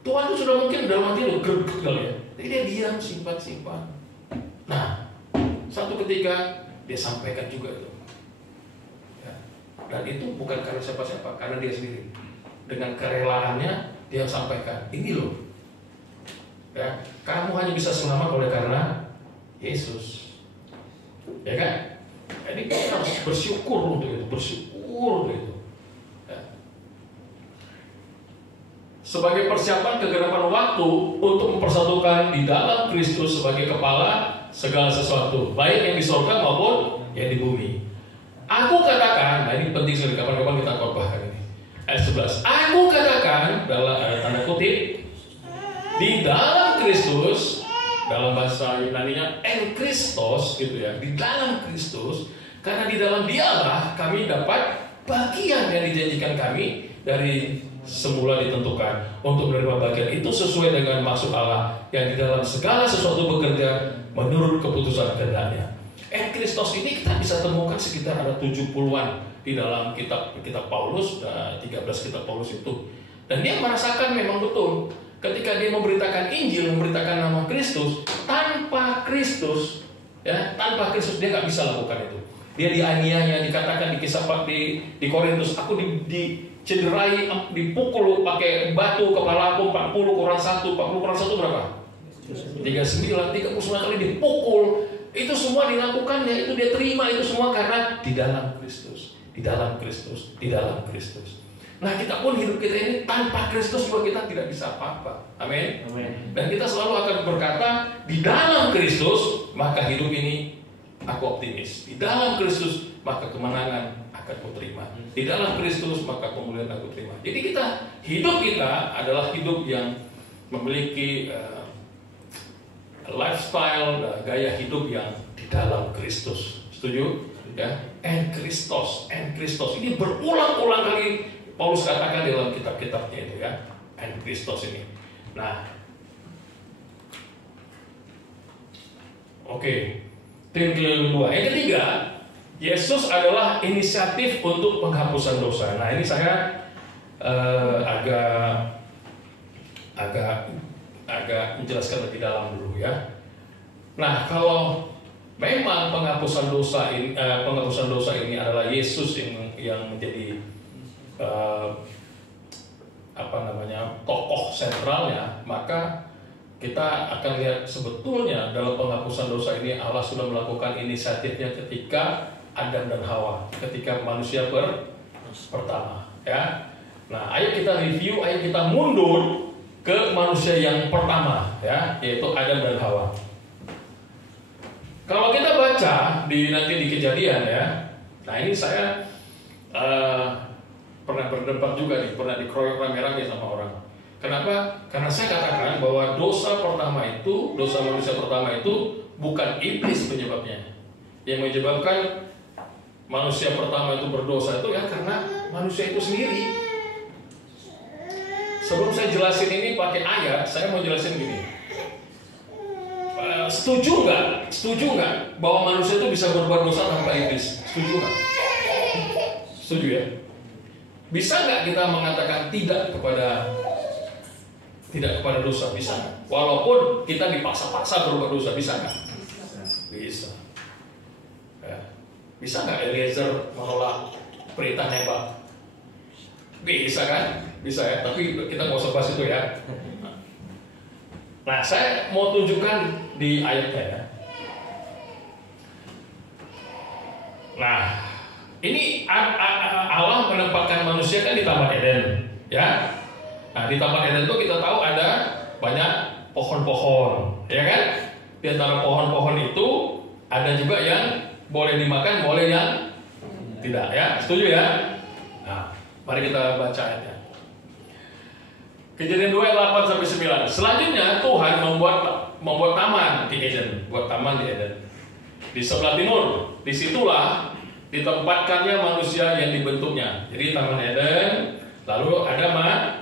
Tuhan itu sudah mungkin dalam hati lo greget kali ya. Jadi dia diam, simpan. Nah, satu ketika dia sampaikan juga itu. Ya. Dan itu bukan karena siapa-siapa, karena dia sendiri. Dengan kerelaannya dia sampaikan, ini loh. Ya, kamu hanya bisa selamat oleh karena Yesus. Ya kan? Ini kita harus bersyukur untuk itu, Ya. Sebagai persiapan kegerapan waktu untuk mempersatukan di dalam Kristus sebagai kepala segala sesuatu, baik yang di surga maupun yang di bumi. Aku katakan, nah ini penting sekali, kapan-kapan kita khotbahkan ini. Ayat 11. Aku katakan dalam tanda kutip, di dalam Kristus, dalam bahasa Yunaninya en Christos gitu ya, di dalam Kristus, karena di dalam Dialah kami dapat bagian yang dijanjikan kami dari semula ditentukan untuk menerima bagian itu sesuai dengan maksud Allah yang di dalam segala sesuatu bekerja menurut keputusan kehendaknya. En Christos ini kita bisa temukan sekitar ada 70-an di dalam kitab Paulus, 13 kitab Paulus itu. Dan dia merasakan memang betul ketika dia memberitakan Injil, memberitakan nama Kristus, tanpa Kristus dia nggak bisa lakukan itu. Dia dianiaya, dikatakan di kisah di Korintus, aku dicederai, dipukul pakai batu, kepala aku 40 kurang 1 berapa? 39 kali dipukul. Itu semua dilakukannya, itu dia terima, itu semua karena di dalam Kristus. Nah, kita pun hidup kita ini tanpa Kristus juga kita tidak bisa apa-apa. Amin. Dan kita selalu akan berkata, di dalam Kristus maka hidup ini aku optimis. Di dalam Kristus maka kemenangan akan aku terima. Di dalam Kristus maka kemuliaan aku terima. Jadi hidup kita adalah hidup yang memiliki lifestyle, gaya hidup yang di dalam Kristus. Setuju? Ya. En Christos. Ini berulang-ulang kali Paulus katakan dalam kitab-kitabnya itu ya, en Christos ini. Nah, oke. Itu yang kedua. Yang ketiga, Yesus adalah inisiatif untuk penghapusan dosa. Nah, ini saya agak menjelaskan lebih dalam dulu ya. Nah, kalau memang penghapusan dosa ini adalah Yesus yang menjadi tokoh sentralnya, maka kita akan lihat sebetulnya dalam penghapusan dosa ini Allah sudah melakukan inisiatifnya ketika Adam dan Hawa, ketika manusia pertama ya. Nah, ayo kita review, ayo kita mundur ke manusia yang pertama ya, yaitu Adam dan Hawa. Kalau kita baca nanti di Kejadian ya, nah ini saya pernah berdebat juga nih, pernah dikeroyok rame-rame sama orang. Kenapa? Karena saya katakan bahwa dosa manusia pertama itu bukan iblis penyebabnya. Yang menyebabkan manusia pertama itu berdosa itu ya karena manusia itu sendiri. Sebelum saya jelasin ini pakai ayat, saya mau jelasin gini. Setuju nggak bahwa manusia itu bisa berbuat dosa tanpa iblis? Setuju nggak? Setuju ya? Bisa nggak kita mengatakan tidak kepada dosa? Bisa nggak? Walaupun kita dipaksa-paksa berbuat dosa, bisa nggak? Bisa. Ya. Bisa nggak Eliezer menolak perintah nembak? Bisa kan? Bisa ya. Tapi kita nggak usah bahas itu ya. Nah, saya mau tunjukkan di ayatnya ya. Nah, ini Allah menempatkan manusia kan di Taman Eden, ya. Nah, di Taman Eden itu kita tahu ada banyak pohon-pohon, ya kan? Di antara pohon-pohon itu ada juga yang boleh dimakan, boleh yang tidak, ya. Setuju ya? Nah, mari kita baca ayatnya. Kejadian 2 ayat 8 sampai 9. Selanjutnya Tuhan membuat taman di Eden, di sebelah timur. Disitulah ditempatkannya manusia yang dibentuknya. Jadi Taman Eden, lalu ada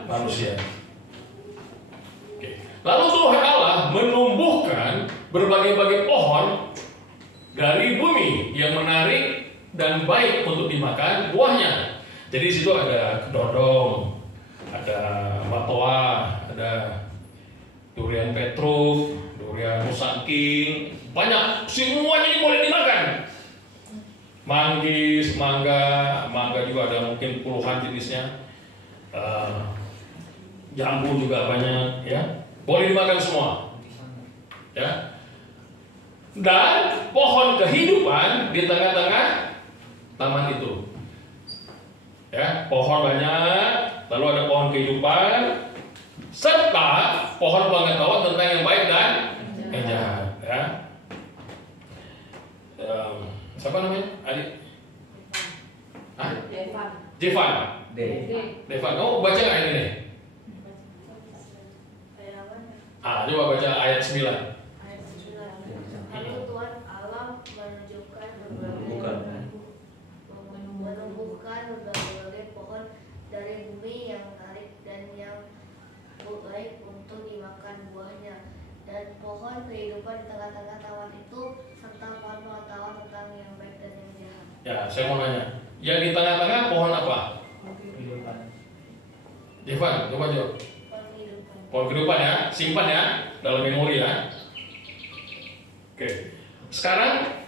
manusia. Oke. Lalu Tuhan Allah menumbuhkan berbagai-bagai pohon dari bumi yang menarik dan baik untuk dimakan buahnya. Jadi di situ ada kedondong, ada matoa, ada durian petruk, durian musangking, banyak. Semuanya ini boleh dimakan. Manggis, mangga juga ada mungkin puluhan jenisnya. Jambu juga banyak, ya. Boleh dimakan semua. Ya. Dan pohon kehidupan di tengah-tengah taman itu. Ya, pohon banyak, lalu ada pohon kehidupan serta pohon pengetahuan tentang yang baik dan yang jahat, ya. Siapa namanya? Adik? Jevan. Devan. Oh, baca nggak ini nih? Coba baca ayat 9. Lalu Tuhan Allah menumbuhkan berbagai pohon dari bumi yang menarik dan yang baik untuk dimakan buahnya, dan pohon kehidupan di tengah-tengah taman itu, serta pohon pengetahuan tentang yang baik dan yang jahat. Ya, saya mau nanya. Yang di tengah-tengah pohon apa? Jevan, coba jawab. Pohon kehidupan. Pohon kehidupan, ya, simpan ya dalam memori ya. Oke. Sekarang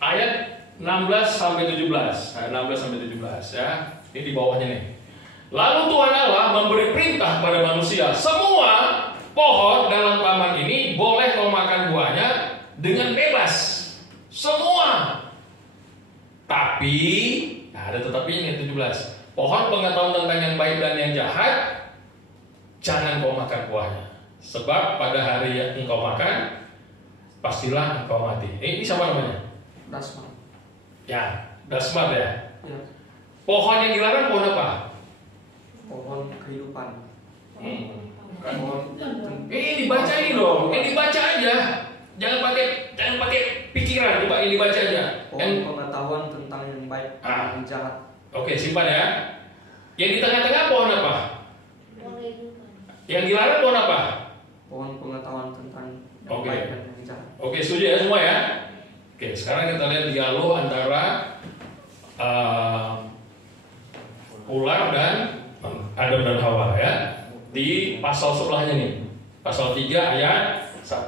ayat 16 sampai 17. Ayat 16 sampai 17 ya. Ini di bawahnya nih. Lalu Tuhan Allah memberi perintah pada manusia, semua pohon dalam taman ini boleh kau makan buahnya dengan bebas. Semua. Tapi, ada tetapinya yang 17. Pohon pengetahuan tentang yang baik dan yang jahat, jangan kau makan buahnya. Sebab pada hari yang engkau makan, pastilah engkau mati. Ini siapa namanya? Dasma. Ya, Dasmat ya. Ya. Pohon yang dilarang pohon apa? Pohon kehidupan. Pohon. Ini dibaca ini dong. Ini dibaca aja. Jangan pakai pikiran. Coba ini dibaca aja. Pohon pengetahuan tentang yang baik dan yang jahat. Oke, simpan ya. Yang di tengah-tengah pohon apa? Pohon kehidupan. Yang dilarang pohon apa? Pohon pengetahuan tentang yang Oke. baik dan yang jahat. Oke, setuju ya semua ya? Oke, sekarang kita lihat dialog antara ular dan Adam dan Hawa ya. Di pasal sebelahnya nih. Pasal 3 ayat 1.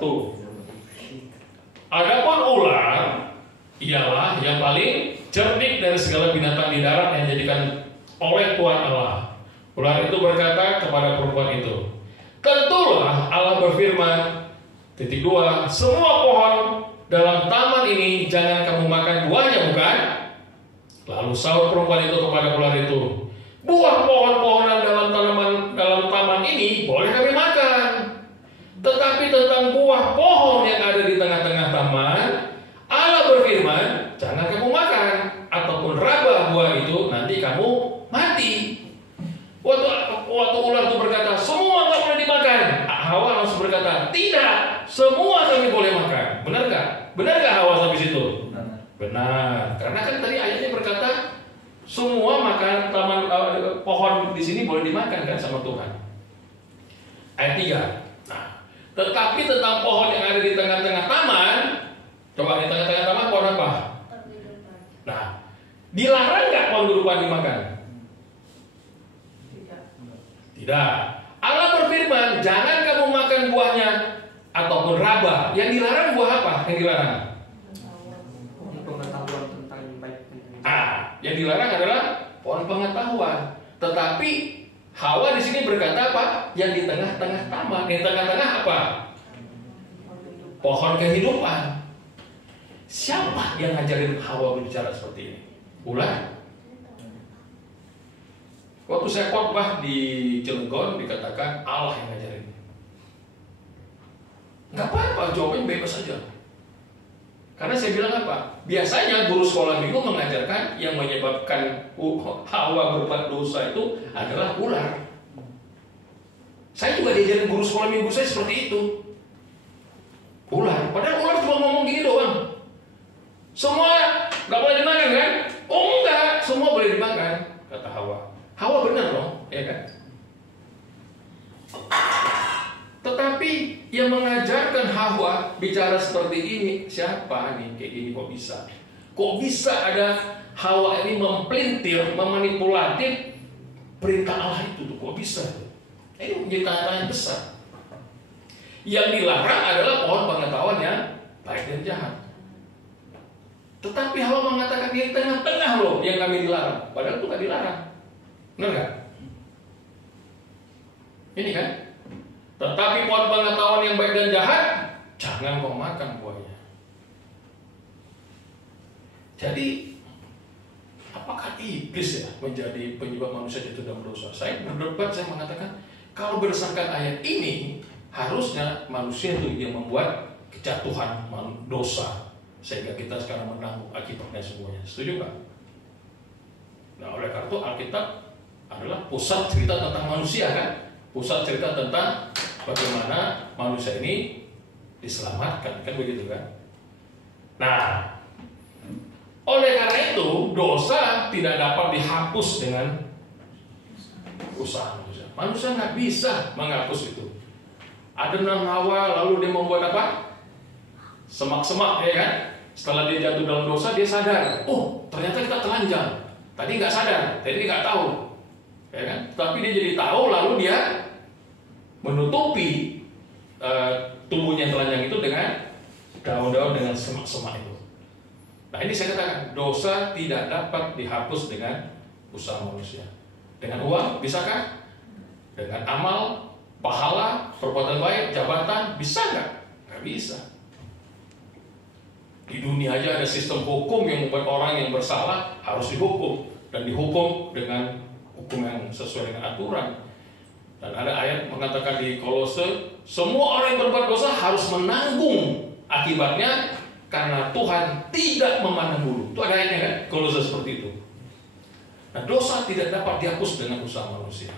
Adapun ular ialah yang paling cerdik dari segala binatang di darat yang dijadikan oleh Tuhan Allah. Ular itu berkata kepada perempuan itu, tentulah Allah berfirman, titik 2, semua pohon dalam taman ini jangan kamu makan buahnya, bukan? Lalu sahut perempuan itu kepada ular itu, buah pohon-pohonan dalam taman ini boleh kami makan, tetapi tentang buah pohon yang ada di tengah-tengah taman, Allah berfirman, jangan kamu makan, ataupun raba buah itu nanti kamu mati. Waktu ular itu berkata, semua nggak boleh dimakan, Hawa langsung berkata, tidak, semua kami boleh makan. Benar nggak? Benar nggak Hawa sampai situ? Benar. Karena kan tadi ayatnya berkata, semua makan pohon di sini boleh dimakan kan sama Tuhan. Ayat 3. Nah, tetapi tentang pohon yang ada di tengah-tengah taman, coba di tengah-tengah taman pohon apa? Pohon kehidupan. Nah, dilarang nggak pohon kehidupan dimakan? Tidak. Allah berfirman, jangan kamu makan buahnya ataupun raba. Yang dilarang buah apa? Yang dilarang? Pohon pengetahuan tentang yang baik dan yang jahat. Yang dilarang adalah pohon pengetahuan. Tetapi Hawa di sini berkata apa? Yang di tengah-tengah taman. Yang di tengah-tengah apa? Pohon kehidupan. Siapa yang ngajarin Hawa berbicara seperti ini? Ular. Waktu saya khotbah di Cilegon dikatakan Allah yang ngajarin. Nggak apa-apa, jawabnya bebas saja. Karena saya bilang apa? Biasanya guru sekolah minggu mengajarkan yang menyebabkan Hawa berbuat dosa itu adalah ular. Saya juga diajarin guru sekolah minggu saya seperti itu. Ular, padahal ular cuma ngomong gini doang. Semua nggak boleh dimakan kan? Oh enggak, semua boleh dimakan, kata Hawa. Hawa benar dong, ya kan? Tetapi yang mengajarkan Hawa bicara seperti ini siapa nih? Kayak gini kok bisa? Kok bisa ada Hawa ini mempelintir, memanipulatif perintah Allah itu tuh? Kok bisa? Ini menjadi tanya-tanya besar. Yang dilarang adalah pohon pengetahuan yang baik dan jahat. Tetapi Hawa mengatakan di tengah-tengah loh yang kami dilarang. Padahal itu gak dilarang. Benar gak? Ini kan? Tetapi pohon pengetahuan yang baik dan jahat, jangan kau makan buahnya. Jadi, apakah iblis ya menjadi penyebab manusia jatuh dalam dosa? Saya berdebat, saya mengatakan, kalau berdasarkan ayat ini, harusnya manusia itu yang membuat kejatuhan dosa, sehingga kita sekarang menanggung akibatnya semuanya. Setuju nggak? Nah, oleh karena itu Alkitab adalah pusat cerita tentang manusia kan? Pusat cerita tentang bagaimana manusia ini diselamatkan, kan begitu kan? Nah, oleh karena itu dosa tidak dapat dihapus dengan usaha manusia. Manusia nggak bisa menghapus itu. Adam dan Hawa lalu dia membuat apa? Semak-semak, ya kan? Setelah dia jatuh dalam dosa, dia sadar. Oh, ternyata kita telanjang. Tadi nggak sadar, tadi nggak tahu, ya kan? Tapi dia jadi tahu, lalu dia menutupi tubuhnya telanjang itu dengan daun-daun, dengan semak-semak itu. Nah, ini saya katakan dosa tidak dapat dihapus dengan usaha manusia. Dengan uang, bisakah? Dengan amal, pahala, perbuatan baik, jabatan, bisa nggak? Nggak bisa. Di dunia aja ada sistem hukum yang membuat orang yang bersalah harus dihukum, dan dihukum dengan hukum yang sesuai dengan aturan. Dan ada ayat mengatakan di Kolose, semua orang yang berbuat dosa harus menanggung akibatnya karena Tuhan tidak memandang bulu. Itu ada ayatnya kan? Kolose seperti itu. Nah, dosa tidak dapat dihapus dengan usaha manusia.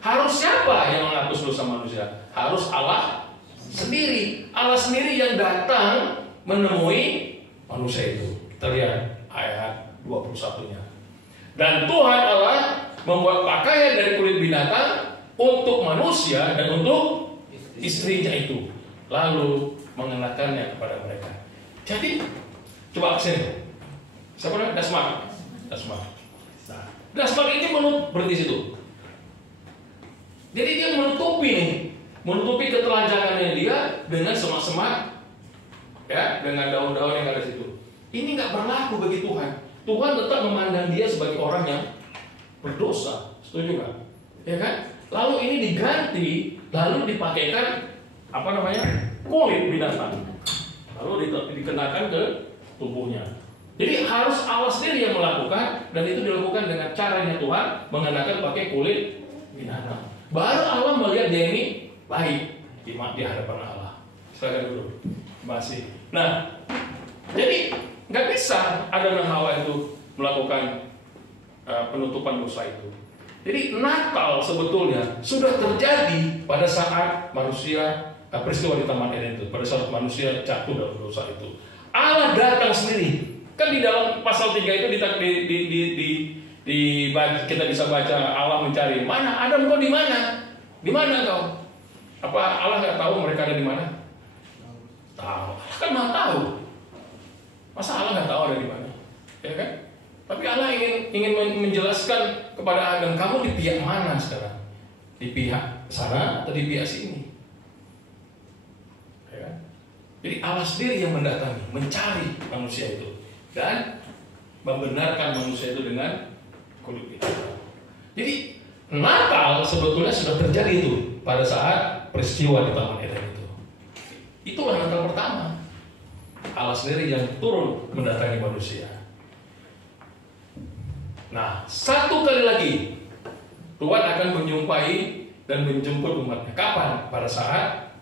Harus siapa yang menghapus dosa manusia? Harus Allah sendiri. Allah sendiri yang datang menemui manusia itu. Kita lihat ayat 21-nya. Dan Tuhan Allah membuat pakaian dari kulit binatang untuk manusia dan untuk istrinya itu, lalu mengenakannya kepada mereka. Jadi, coba sini. Siapa namanya? Dasmak. Nah, Dasmak ini berhenti situ. Jadi dia menutupi ketelanjangannya dia dengan semak-semak, ya, dengan daun-daun yang ada di situ. Ini nggak berlaku bagi Tuhan. Tuhan tetap memandang dia sebagai orang yang berdosa. Setuju nggak? Ya kan? Lalu ini diganti, lalu dipakaikan kulit binatang, lalu dikenakan ke tubuhnya. Jadi harus Allah sendiri yang melakukan, dan itu dilakukan dengan caranya Tuhan mengenakan pakai kulit binatang. Baru Allah melihat dia ini baik di hadapan Allah. Silakan dulu. Masih. Nah, jadi nggak bisa Adam dan Hawa itu melakukan penutupan dosa itu. Jadi Natal sebetulnya sudah terjadi pada saat manusia peristiwa di Taman Eden itu, pada saat manusia jatuh dalam dosa itu. Allah datang sendiri. Kan di dalam pasal 3 itu kita bisa baca Allah mencari, mana Adam, kau di mana? Di mana kau? Apa Allah nggak tahu mereka ada di mana? Tahu. Kan Maha tahu. Masa Allah nggak tahu ada di mana? Ya kan? Tapi Allah ingin menjelaskan kepada Adam, kamu di pihak mana sekarang? Di pihak sana atau di pihak sini? Ya. Jadi Allah sendiri yang mendatangi, mencari manusia itu, dan membenarkan manusia itu dengan kulit binatang. Jadi Natal sebetulnya sudah terjadi itu pada saat peristiwa di Taman Eden itu. Itulah Natal pertama. Allah sendiri yang turun mendatangi manusia. Nah, satu kali lagi Tuhan akan menjumpai dan menjemput umatnya. Kapan? Pada saat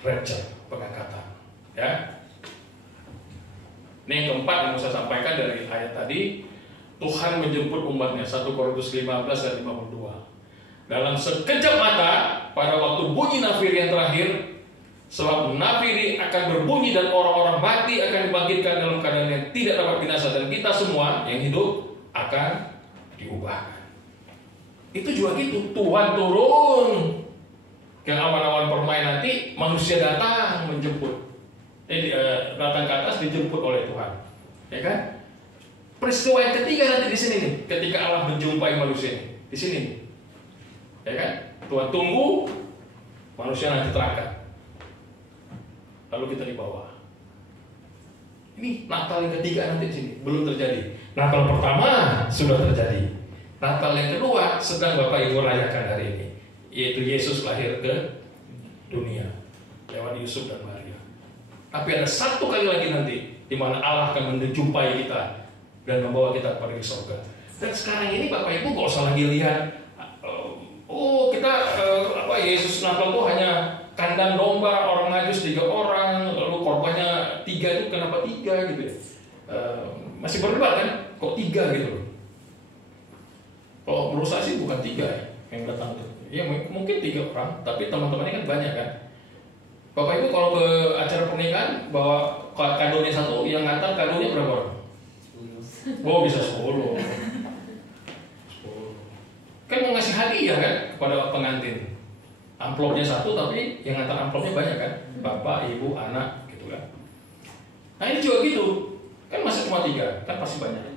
rapture, pengangkatan. Ya. Ini yang keempat yang mau saya sampaikan dari ayat tadi. Tuhan menjemput umatnya, 1 Korintus 15 dan 52. Dalam sekejap mata, pada waktu bunyi nafir yang terakhir, Sebab nafiri akan berbunyi dan orang-orang mati akan dibangkitkan dalam keadaan yang tidak dapat binasa, dan kita semua yang hidup akan diubahkan. Itu juga gitu, Tuhan turun ke awan-awan permai, nanti manusia datang menjemput, datang ke atas dijemput oleh Tuhan, ya kan? Peristiwa yang ketiga nanti di sini nih, ketika Allah menjumpai manusia di sini, ya kan? Tuhan tunggu manusia nanti terangkat. Lalu kita di bawah. Ini Natal yang ketiga nanti di sini belum terjadi. Natal pertama sudah terjadi. Natal yang kedua sedang Bapak Ibu rayakan hari ini, yaitu Yesus lahir ke dunia lewat Yusuf dan Maria. Tapi ada satu kali lagi nanti di mana Allah akan menjumpai kita dan membawa kita kepada surga. Dan sekarang ini Bapak Ibu gak usah lagi lihat, Yesus Natal itu hanya kandang domba, orang ngajus 3 orang, lalu korbannya 3, itu kenapa 3 gitu ya? Masih berdebat kan, kok 3 gitu loh. Kalau menurut saya sih bukan 3 ya, yang datang itu. Ya mungkin 3 orang, tapi teman-temannya kan banyak kan. Bapak Ibu kalau ke acara pernikahan bawa kadonya 1, yang ngantar kadonya berapa orang? 10. Oh, bisa 10. Kan mau ngasih hadiah kan kepada pengantin. Amplopnya 1, tapi yang ngantar amplopnya banyak kan, bapak, ibu, anak, gitu kan. Nah ini juga gitu, kan masih cuma 3, kan pasti banyak.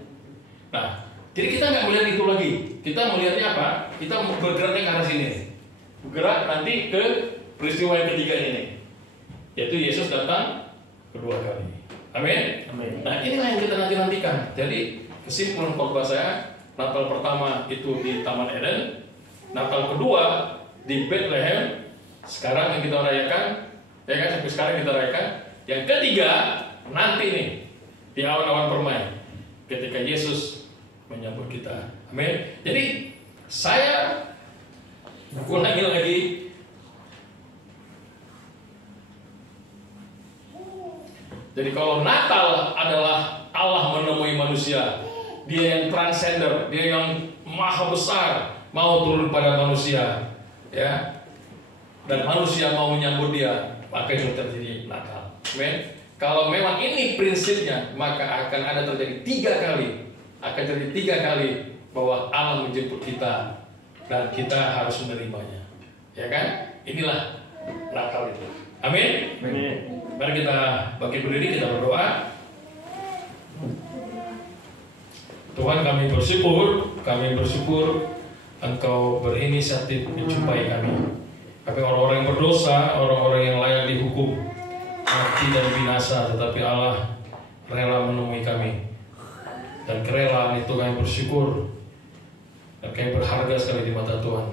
Nah, jadi kita nggak melihat itu lagi. Kita melihatnya apa? Kita bergeraknya ke arah sini. Bergerak nanti ke peristiwa yang ketiga ini, yaitu Yesus datang kedua kali. Amin. Amin. Nah inilah yang kita nantikan. Jadi kesimpulan khotbah saya, Natal pertama itu di Taman Eden, Natal kedua di Bethlehem, sekarang yang kita rayakan, ya kan, sampai sekarang kita rayakan. Yang ketiga nanti nih di awan-awan permai, ketika Yesus menyambut kita. Amin. Jadi saya ulangi lagi, jadi kalau Natal adalah Allah menemui manusia, Dia yang transcender, Dia yang maha besar, mau turun pada manusia, ya, dan manusia mau menyambut Dia, maka itu terjadi Natal. Amin. Kalau memang ini prinsipnya, maka akan ada terjadi 3 kali, akan terjadi 3 kali bahwa Allah menjemput kita dan kita harus menerimanya, ya kan? Inilah Natal itu. Amin. Amin. Mari kita bangkit berdiri, kita berdoa. Tuhan, kami bersyukur Engkau berinisiatif menjumpai kami. Kami orang-orang yang berdosa, orang-orang yang layak dihukum mati dan binasa, tetapi Allah rela menemui kami. Dan kerelaan itu kami bersyukur, dan kami berharga sekali di mata Tuhan.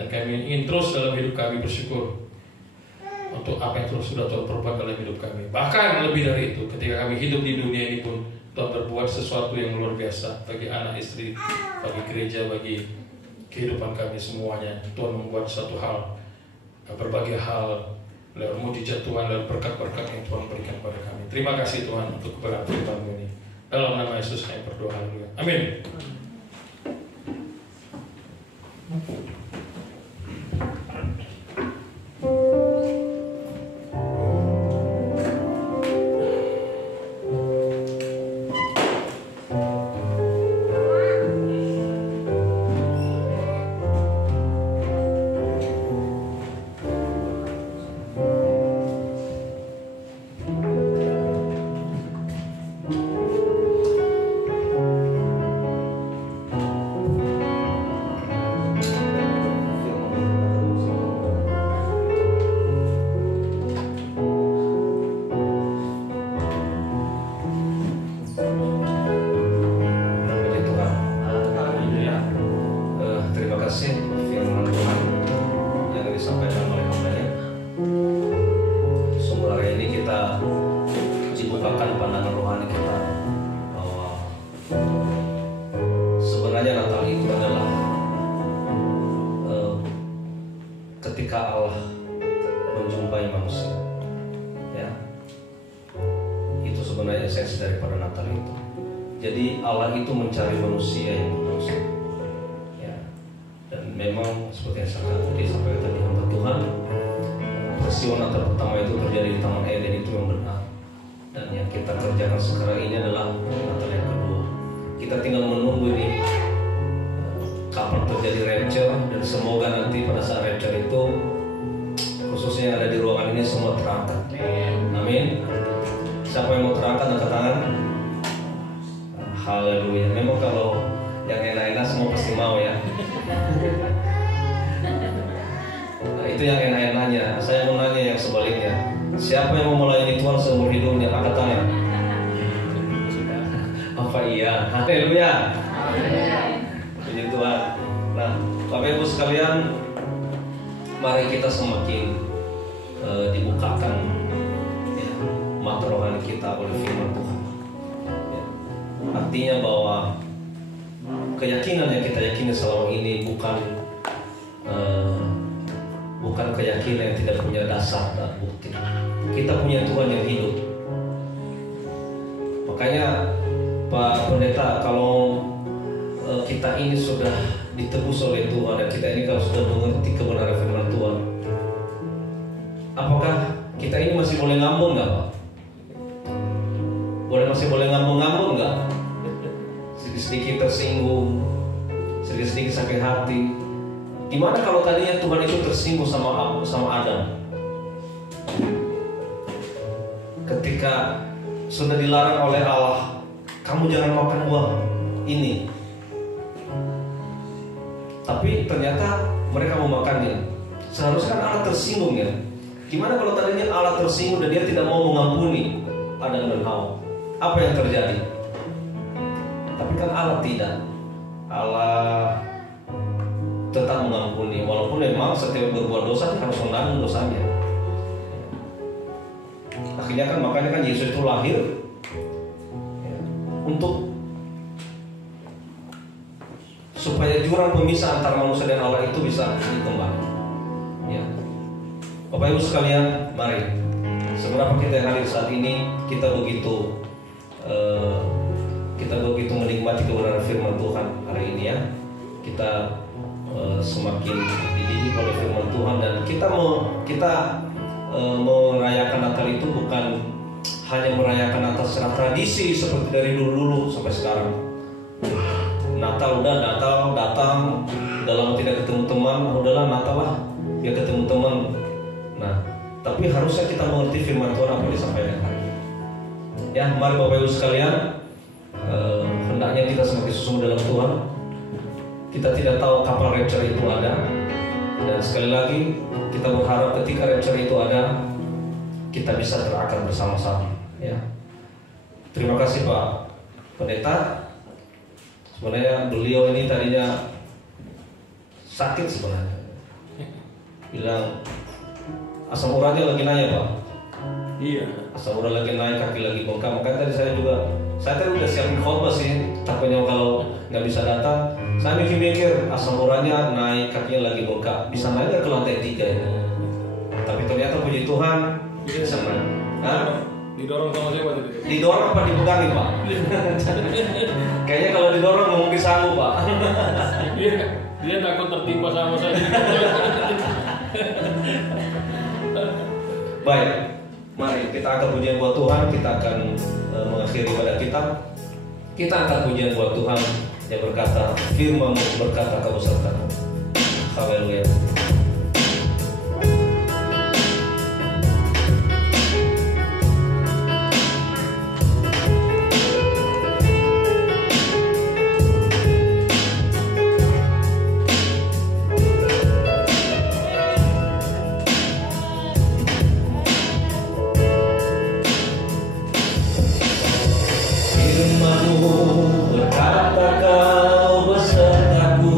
Dan kami ingin terus dalam hidup kami bersyukur untuk apa yang sudah Tuhan perbuat dalam hidup kami. Bahkan lebih dari itu, ketika kami hidup di dunia ini pun Tuhan berbuat sesuatu yang luar biasa bagi anak istri, bagi gereja, bagi kehidupan kami semuanya. Tuhan membuat satu hal, berbagai hal, lewat mujizat Tuhan dan berkat-berkat yang Tuhan berikan kepada kami. Terima kasih Tuhan untuk keberkatan-Mu ini. Dalam nama Yesus kami berdoa. Amin. peristiwa Natal pertama itu terjadi di Taman Eden itu yang benar. Dan yang kita kerjakan sekarang ini adalah Natal yang kedua. Kita tinggal menunggu ini kapan terjadi rapture, dan semoga nanti pada saat rapture itu khususnya yang ada di ruangan ini semua terangkat. Amin. Siapa yang mau terangkat angkat tangan? Haleluya. Memang kalau yang enak-enak semua pasti mau ya. Nah, itu yang enak-enaknya. Saya mau nanya yang sebaliknya. Siapa yang mau melayani Tuhan seumur hidupnya? Angkat tangan. Apa iya? Haleluya. Puji Tuhan. Nah, Bapak Ibu sekalian, mari kita semakin dibukakan ya, mata rohani kita oleh firman Tuhan. Ya. Artinya bahwa keyakinan yang kita yakini selama ini bukan keyakinan yang tidak punya dasar dan bukti. Kita punya Tuhan yang hidup. Makanya Pak Pendeta, kalau kita ini sudah ditebus oleh Tuhan dan kita ini kalau sudah mengerti kebenaran firman Tuhan, apakah kita ini masih boleh ngambung nggak, Pak? Masih boleh ngambung-ngambung nggak? Sedikit-sedikit tersinggung, sedikit-sedikit sakit hati. Gimana kalau tadinya Tuhan itu tersinggung sama Adam? Ketika sudah dilarang oleh Allah, kamu jangan makan buah ini. Tapi ternyata mereka mau makannya. Seharusnya kan Allah tersinggung ya. Gimana kalau tadinya Allah tersinggung dan dia tidak mau mengampuni Adam dan Hawa? Apa yang terjadi? Tapi kan Allah tidak. Allah tetap mengampuni, walaupun memang setiap berbuat dosa harus menanggung dosanya. Akhirnya kan makanya kan Yesus itu lahir ya, untuk supaya jurang pemisah antara manusia dan Allah itu bisa dikembang. Ya. Bapak Ibu sekalian, mari. Seberapa kita yang hadir saat ini, kita begitu menikmati kebenaran firman Tuhan hari ini ya. Kita semakin dididik oleh firman Tuhan, dan kita merayakan Natal itu bukan hanya merayakan Natal secara tradisi seperti dari dulu sampai sekarang. Natal datang, udah lama tidak ketemu teman, udahlah Natal lah, biar ketemu teman. Nah, tapi harusnya kita mengerti firman Tuhan apa yang disampaikan hari ini. Ya, mari Bapak Ibu sekalian, hendaknya kita semakin sungguh dalam Tuhan. Kita tidak tahu kapan rapture itu ada, dan sekali lagi kita berharap ketika rapture itu ada, kita bisa terangkat bersama-sama. Ya, terima kasih Pak Pendeta. Sebenarnya beliau ini tadinya sakit sebenarnya. Bilang asam uratnya lagi naik Pak. Iya. Asam urat lagi naik, kaki lagi bengkak. Makanya tadi saya tadi udah siapin khotbah sih. Takutnya kalau nggak bisa datang, saya mikir asam uratnya naik, kakinya lagi bengkak. Bisa naik ke lantai 3 ya. Tapi ternyata puji Tuhan bisa naik. Hah? Didorong sama siapa tadi? Didorong apa dipegangin Pak? Kayaknya kalau didorong nggak mungkin sanggup Pak. Dia takut tertimpa sama saya. Baik, mari kita angkat pujian buat Tuhan. Kita akan mengakhiri ibadah kita. Kita angkat pujian buat Tuhan yang berkata, firman berkata kau besertaku. Haleluya. Berkata kau besertaku.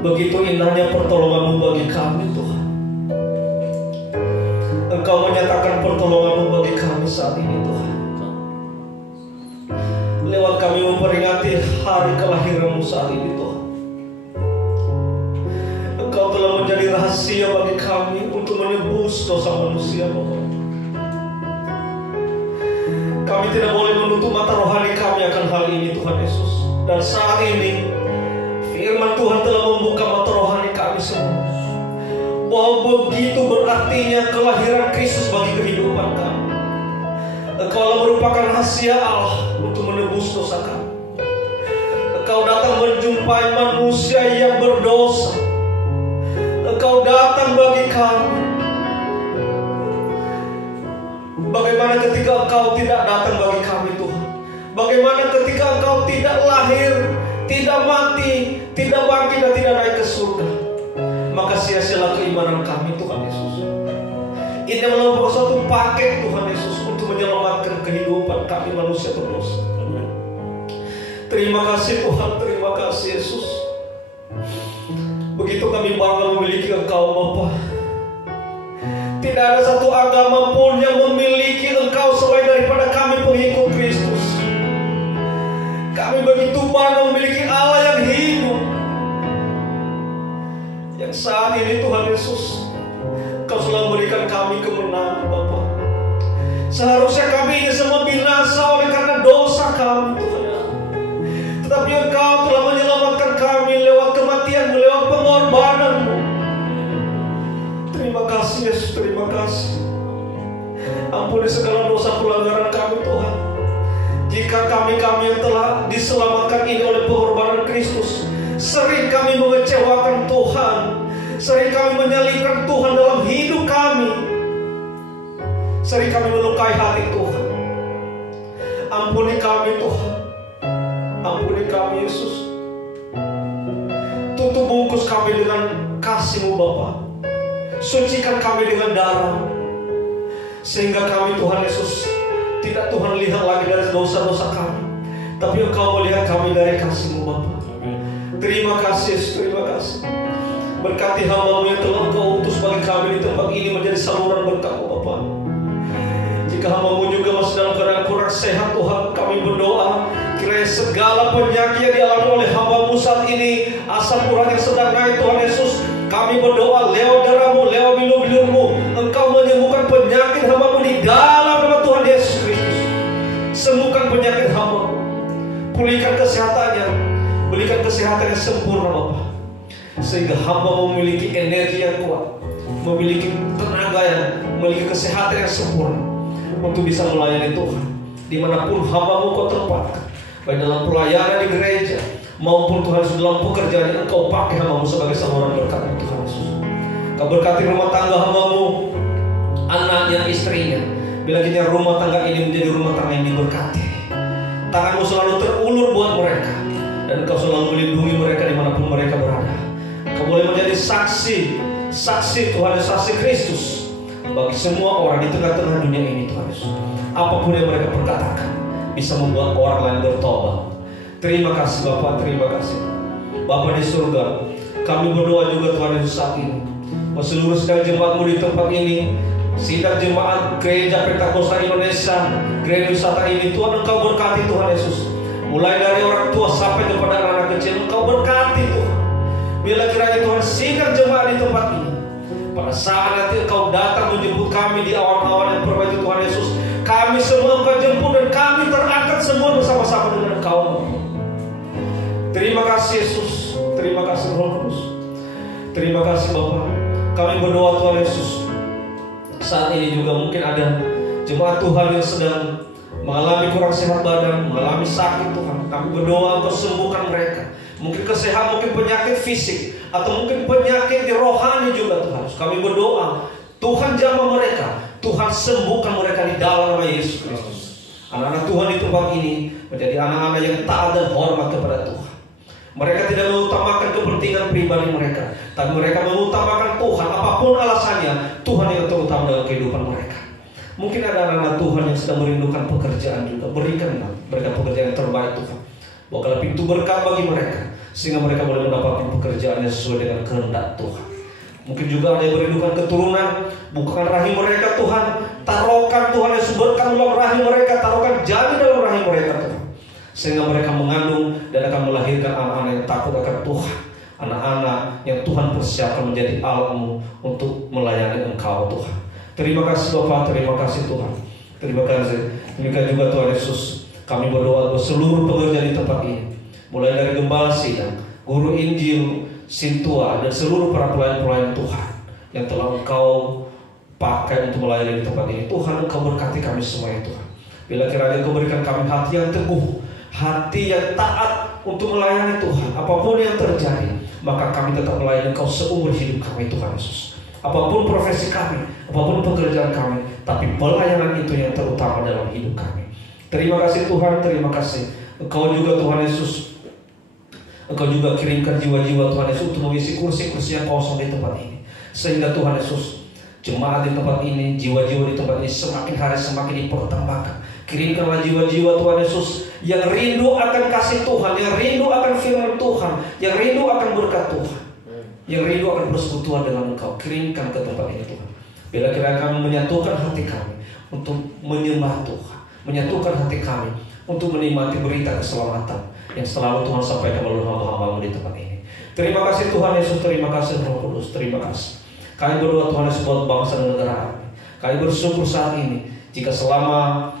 Begitu indahnya pertolongan-Mu bagi kami Tuhan. Engkau menyatakan pertolongan-Mu bagi kami saat ini Tuhan. Lewat kami memperingati hari kelahiran-Mu saat ini Tuhan. Engkau telah menjadi rahasia bagi kami untuk menebus dosa manusia Bapa. Kami tidak boleh menutup mata rohani kami akan hal ini Tuhan Yesus. Dan saat ini firman Tuhan telah membuka mata rohani kami semua, bahwa begitu berartinya kelahiran Kristus bagi kehidupan kami. Engkau merupakan rahasia Allah untuk menebus dosa kami. Engkau datang menjumpai manusia yang berdosa. Engkau datang bagi kami. Bagaimana ketika Engkau tidak datang bagi kami Tuhan? Bagaimana ketika Engkau tidak lahir, tidak mati, tidak bangkit dan tidak naik ke surga? Maka sia-sialah keimanan kami Tuhan Yesus. Ini merupakan suatu paket Tuhan Yesus untuk menyelamatkan kehidupan kami manusia berdosa. Terima kasih Tuhan, terima kasih Yesus. Begitu kami bangga memiliki Engkau Bapa. Tidak ada satu agama pun yang memiliki Engkau selain daripada kami pengikut Kristus. Kami begitu bangga memiliki Allah yang hidup, yang saat ini Tuhan Yesus Kau selalu memberikan kami kemenangan Bapa. Seharusnya kami ini semua binasa oleh karena dosa kami Tuhan. Tetapi Engkau telah menyelamatkan kami lewat kematian, lewat pengorbanan-Mu. Terima kasih Yesus, terima kasih. Ampuni segala dosa pelanggaran kami Tuhan. Jika kami yang telah diselamatkan ini oleh pengorbanan Kristus, sering kami mengecewakan Tuhan, sering kami menyalibkan Tuhan dalam hidup kami, sering kami melukai hati Tuhan. Ampuni kami Tuhan, ampuni kami Yesus. Tutup bungkus kami dengan kasih-Mu Bapa. Sucikan kami dengan darah, sehingga kami Tuhan Yesus tidak Tuhan lihat lagi dari dosa-dosa kami, tapi Engkau melihat kami dari kasih-Mu Bapa. Terima kasih Yesus, terima kasih. Berkati hamba-Mu yang telah Engkau utus bagi kami di tempat ini menjadi saluran berkat-Mu Bapa. Jika hamba-Mu juga masih dalam keadaan kurang sehat Tuhan, kami berdoa kiranya segala penyakit yang dialami oleh hamba-Mu saat ini, asam urat yang sedang naik Tuhan Yesus, kami berdoa lewat darah-Mu, lewat bilur-bilur-Mu, Engkau menyembuhkan penyakit hamba-Mu di dalam nama Tuhan Yesus Kristus. Sembuhkan penyakit hamba-Mu, pulihkan kesehatannya, berikan kesehatan yang sempurna Bapa, sehingga hamba-Mu memiliki energi yang kuat, memiliki tenaga yang, memiliki kesehatan yang sempurna untuk bisa melayani Tuhan dimanapun hamba-Mu Kau tempatkan, baik dalam pelayanan di gereja maupun Tuhan dalam pekerjaan yang Engkau pakai hamba-Mu sebagai saluran berkat Tuhan Yesus. Kau berkati rumah tangga hamba-Mu, anaknya, istrinya. Bila kiranya rumah tangga ini menjadi rumah tangga yang diberkati, tangan-Mu selalu terulur buat mereka, dan Engkau selalu melindungi mereka dimanapun mereka berada. Kau boleh menjadi saksi Tuhan, saksi Kristus bagi semua orang di tengah-tengah dunia ini Tuhan Yesus. Apapun yang mereka perkatakan bisa membuat orang lain bertobat. Terima kasih Bapa, terima kasih Bapa di surga. Kami berdoa juga Tuhan Yesus saat ini, seluruh sidang jemaat-Mu di tempat ini, sidang jemaat Gereja Pentakosta Indonesia, Gereja Wisata ini, Tuhan Engkau berkati Tuhan Yesus. Mulai dari orang tua sampai kepada anak kecil, Engkau berkati Tuhan. Bila kiranya Tuhan sidang jemaat di tempat ini, pada saat nanti Engkau datang menjemput kami di awan-awan yang perbaiki Tuhan Yesus, kami semua Engkau jemput dan kami terangkat semua bersama-sama dengan Engkau. Terima kasih Yesus, terima kasih Roh Kudus, terima kasih Bapa. Kami berdoa Tuhan Yesus, saat ini juga mungkin ada jemaat Tuhan yang sedang mengalami kurang sehat badan, mengalami sakit Tuhan. Kami berdoa Engkau sembuhkan mereka. Mungkin kesehatan, mungkin penyakit fisik, atau mungkin penyakit di rohani juga Tuhan. Kami berdoa Tuhan jamah mereka, Tuhan sembuhkan mereka di dalam nama Yesus Kristus. Anak-anak Tuhan di tempat ini menjadi anak-anak yang taat dan hormat kepada Tuhan. Mereka tidak mengutamakan kepentingan pribadi mereka, tapi mereka mengutamakan Tuhan. Apapun alasannya, Tuhan yang terutama dalam kehidupan mereka. Mungkin ada anak-anak Tuhan yang sedang merindukan pekerjaan juga. Berikan mereka pekerjaan yang terbaik Tuhan. Bukalah pintu berkat bagi mereka, sehingga mereka boleh mendapatkan pekerjaan yang sesuai dengan kehendak Tuhan. Mungkin juga ada yang merindukan keturunan, bukakan rahim mereka Tuhan, taruhkan Tuhan Yesus berkat dalam rahim mereka, taruhkan janin dalam rahim mereka Tuhan, sehingga mereka mengandung dan akan melahirkan anak-anak yang takut akan Tuhan, anak-anak yang Tuhan persiapkan menjadi alatmu untuk melayani Engkau Tuhan. Terima kasih Bapa, terima kasih Tuhan, terima kasih. Demikian juga Tuhan Yesus, kami berdoa buat seluruh pekerja di tempat ini, mulai dari gembala sidang, guru Injil, Sintua, dan seluruh para pelayan-pelayan Tuhan yang telah Engkau pakai untuk melayani di tempat ini. Tuhan, Engkau berkati kami semuanya Tuhan. Bila kiranya Engkau berikan kami hati yang teguh, hati yang taat untuk melayani Tuhan, apapun yang terjadi, maka kami tetap melayani Engkau seumur hidup kami Tuhan Yesus. Apapun profesi kami, apapun pekerjaan kami, tapi pelayanan itu yang terutama dalam hidup kami. Terima kasih Tuhan, terima kasih. Engkau juga Tuhan Yesus, Engkau juga kirimkan jiwa-jiwa Tuhan Yesus untuk mengisi kursi-kursi yang kosong di tempat ini, sehingga Tuhan Yesus, jemaat di tempat ini, jiwa-jiwa di tempat ini semakin hari semakin dipertambahkan. Kirimkanlah jiwa-jiwa Tuhan Yesus yang rindu akan kasih Tuhan, yang rindu akan firman Tuhan, yang rindu akan berkat Tuhan, yang rindu akan bersekutuan dengan Engkau. Kirimkan ke tempat ini Tuhan. Bila kiranya kami menyatukan hati kami untuk menyembah Tuhan, menyatukan hati kami untuk menikmati berita keselamatan yang selalu Tuhan sampaikan melalui hamba-hamba-Mu di tempat ini. Terima kasih Tuhan Yesus, terima kasih Roh Kudus, terima kasih. Kami berdoa Tuhan Yesus buat bangsa dan negara kami. Kami bersyukur saat ini jika selama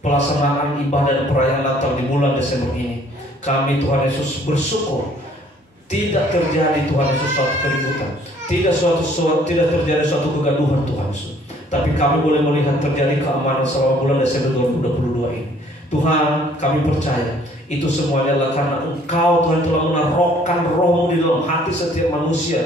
pelaksanaan ibadah dan perayaan Natal di bulan Desember ini, kami Tuhan Yesus bersyukur tidak terjadi Tuhan Yesus suatu keributan, tidak terjadi suatu kegaduhan Tuhan Yesus. Tapi kami boleh melihat terjadi keamanan selama bulan Desember 2022 ini. Tuhan, kami percaya itu semuanya adalah karena Engkau Tuhan telah menaruhkan Roh-Mu di dalam hati setiap manusia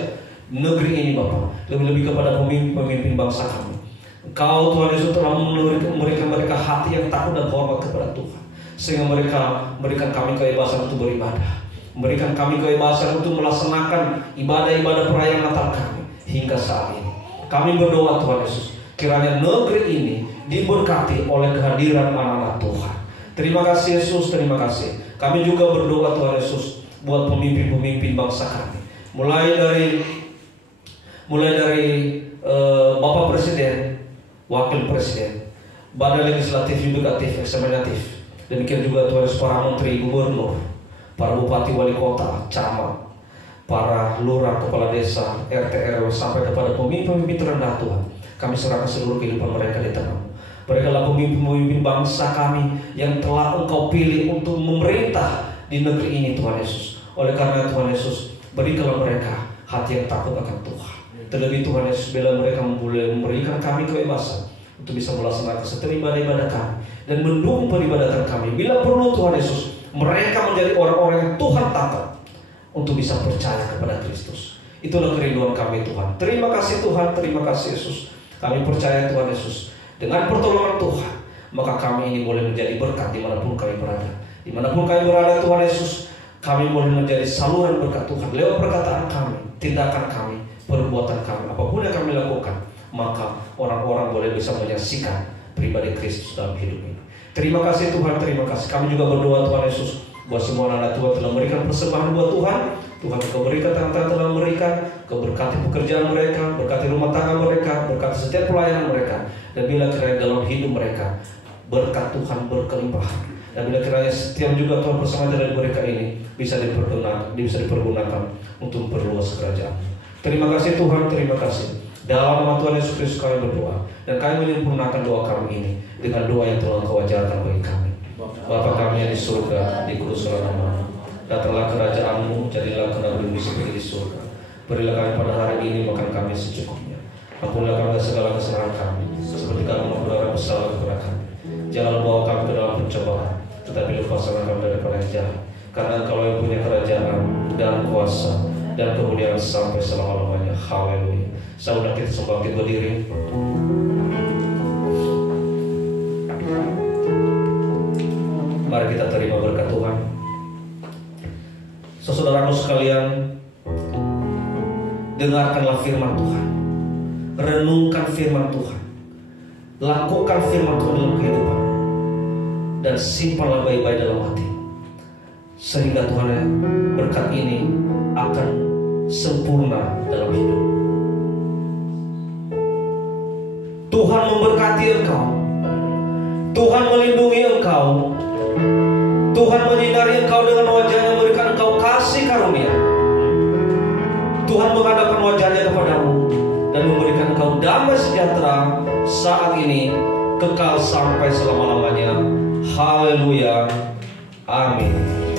negeri ini Bapa. Lebih-lebih kepada pemimpin bangsa kami. Engkau Tuhan Yesus telah memberikan mereka hati yang takut dan hormat kepada Tuhan, sehingga mereka memberikan kami kebebasan untuk beribadah, memberikan kami kebebasan untuk melaksanakan ibadah-ibadah perayaan Natal kami hingga saat ini. Kami berdoa Tuhan Yesus, kiranya negeri ini diberkati oleh kehadiran anak-anak Tuhan. Terima kasih Yesus, terima kasih. Kami juga berdoa Tuhan Yesus buat pemimpin-pemimpin bangsa kami, mulai dari Bapak Presiden, Wakil Presiden, Badan Legislatif, Yudikatif, Eksaminatif. Demikian juga Tuhan Yesus para Menteri, Gubernur, para Bupati, Wali Kota, Camat, para Lurah, Kepala Desa, RT RW, sampai kepada pemimpin-pemimpin terendah Tuhan. Kami serahkan seluruh kehidupan mereka di tangan-Mu. Mereka adalah pemimpin-pemimpin bangsa kami yang telah Engkau pilih untuk memerintah di negeri ini Tuhan Yesus. Oleh karena Tuhan Yesus, berikanlah mereka hati yang takut akan Tuhan. Terlebih Tuhan Yesus, bila mereka boleh memberikan kami kebebasan untuk bisa melaksanakan setiap ibadah-ibadah kami dan mendukung peribadatan kami. Bila perlu Tuhan Yesus, mereka menjadi orang-orang yang Tuhan tangkap untuk bisa percaya kepada Kristus. Itulah kerinduan kami Tuhan. Terima kasih Tuhan, terima kasih Yesus. Kami percaya Tuhan Yesus, dengan pertolongan Tuhan, maka kami ini boleh menjadi berkat dimanapun kami berada. Dimanapun kami berada Tuhan Yesus, kami boleh menjadi saluran berkat Tuhan lewat perkataan kami, tindakan kami, perbuatan kami, apapun yang kami lakukan, maka orang-orang boleh bisa menyaksikan pribadi Kristus dalam hidup ini. Terima kasih Tuhan, terima kasih. Kami juga berdoa Tuhan Yesus buat semua anak Tuhan telah memberikan persembahan buat Tuhan. Tuhan, Kau berikan tangan-tangan telah memberikan, Kau berkati pekerjaan mereka, berkati rumah tangga mereka, berkati setiap pelayanan mereka. Dan bila kiranya dalam hidup mereka berkat Tuhan berkelimpahan. Dan bila kiranya setiap juga Tuhan bersama dengan mereka ini bisa dipergunakan untuk memperluas kerajaan. Terima kasih Tuhan, terima kasih. Dalam nama Tuhan Yesus Kristus kami berdoa, dan kami menyempurnakan doa kami ini dengan doa yang telah Engkau ajarkan bagi kami. Bapa kami yang di surga, dikuduskanlah namamu. Datanglah kerajaan-Mu, jadilah kehendakmu seperti di surga. Berilah kami pada hari ini makan kami secukupnya. Ampunilah kami segala kesalahan kami, seperti kami mengampuni bersalah kepada kami. Jangan bawa kami ke dalam pencobaan, tetapi lepaskanlah kami daripada yang jahat. Karena Engkau yang punya kerajaan dan kuasa dan kemuliaan sampai selama-lamanya. Haleluya. Saudara kita sembah, kita berdiri. Mari kita terima berkat Tuhan. Saudaraku sekalian, dengarkanlah firman Tuhan, renungkan firman Tuhan, lakukan firman Tuhan dalam kehidupan, dan simpanlah baik-baik dalam hati. sehingga Tuhan berkat ini akan sempurna dalam hidup. Tuhan memberkati engkau, Tuhan melindungi engkau, Tuhan menyinari engkau dengan wajahnya, memberikan engkau kasih karunia. Tuhan menghadapkan wajahnya kepadamu dan memberikan engkau damai sejahtera saat ini, kekal sampai selama-lamanya. Haleluya, amin.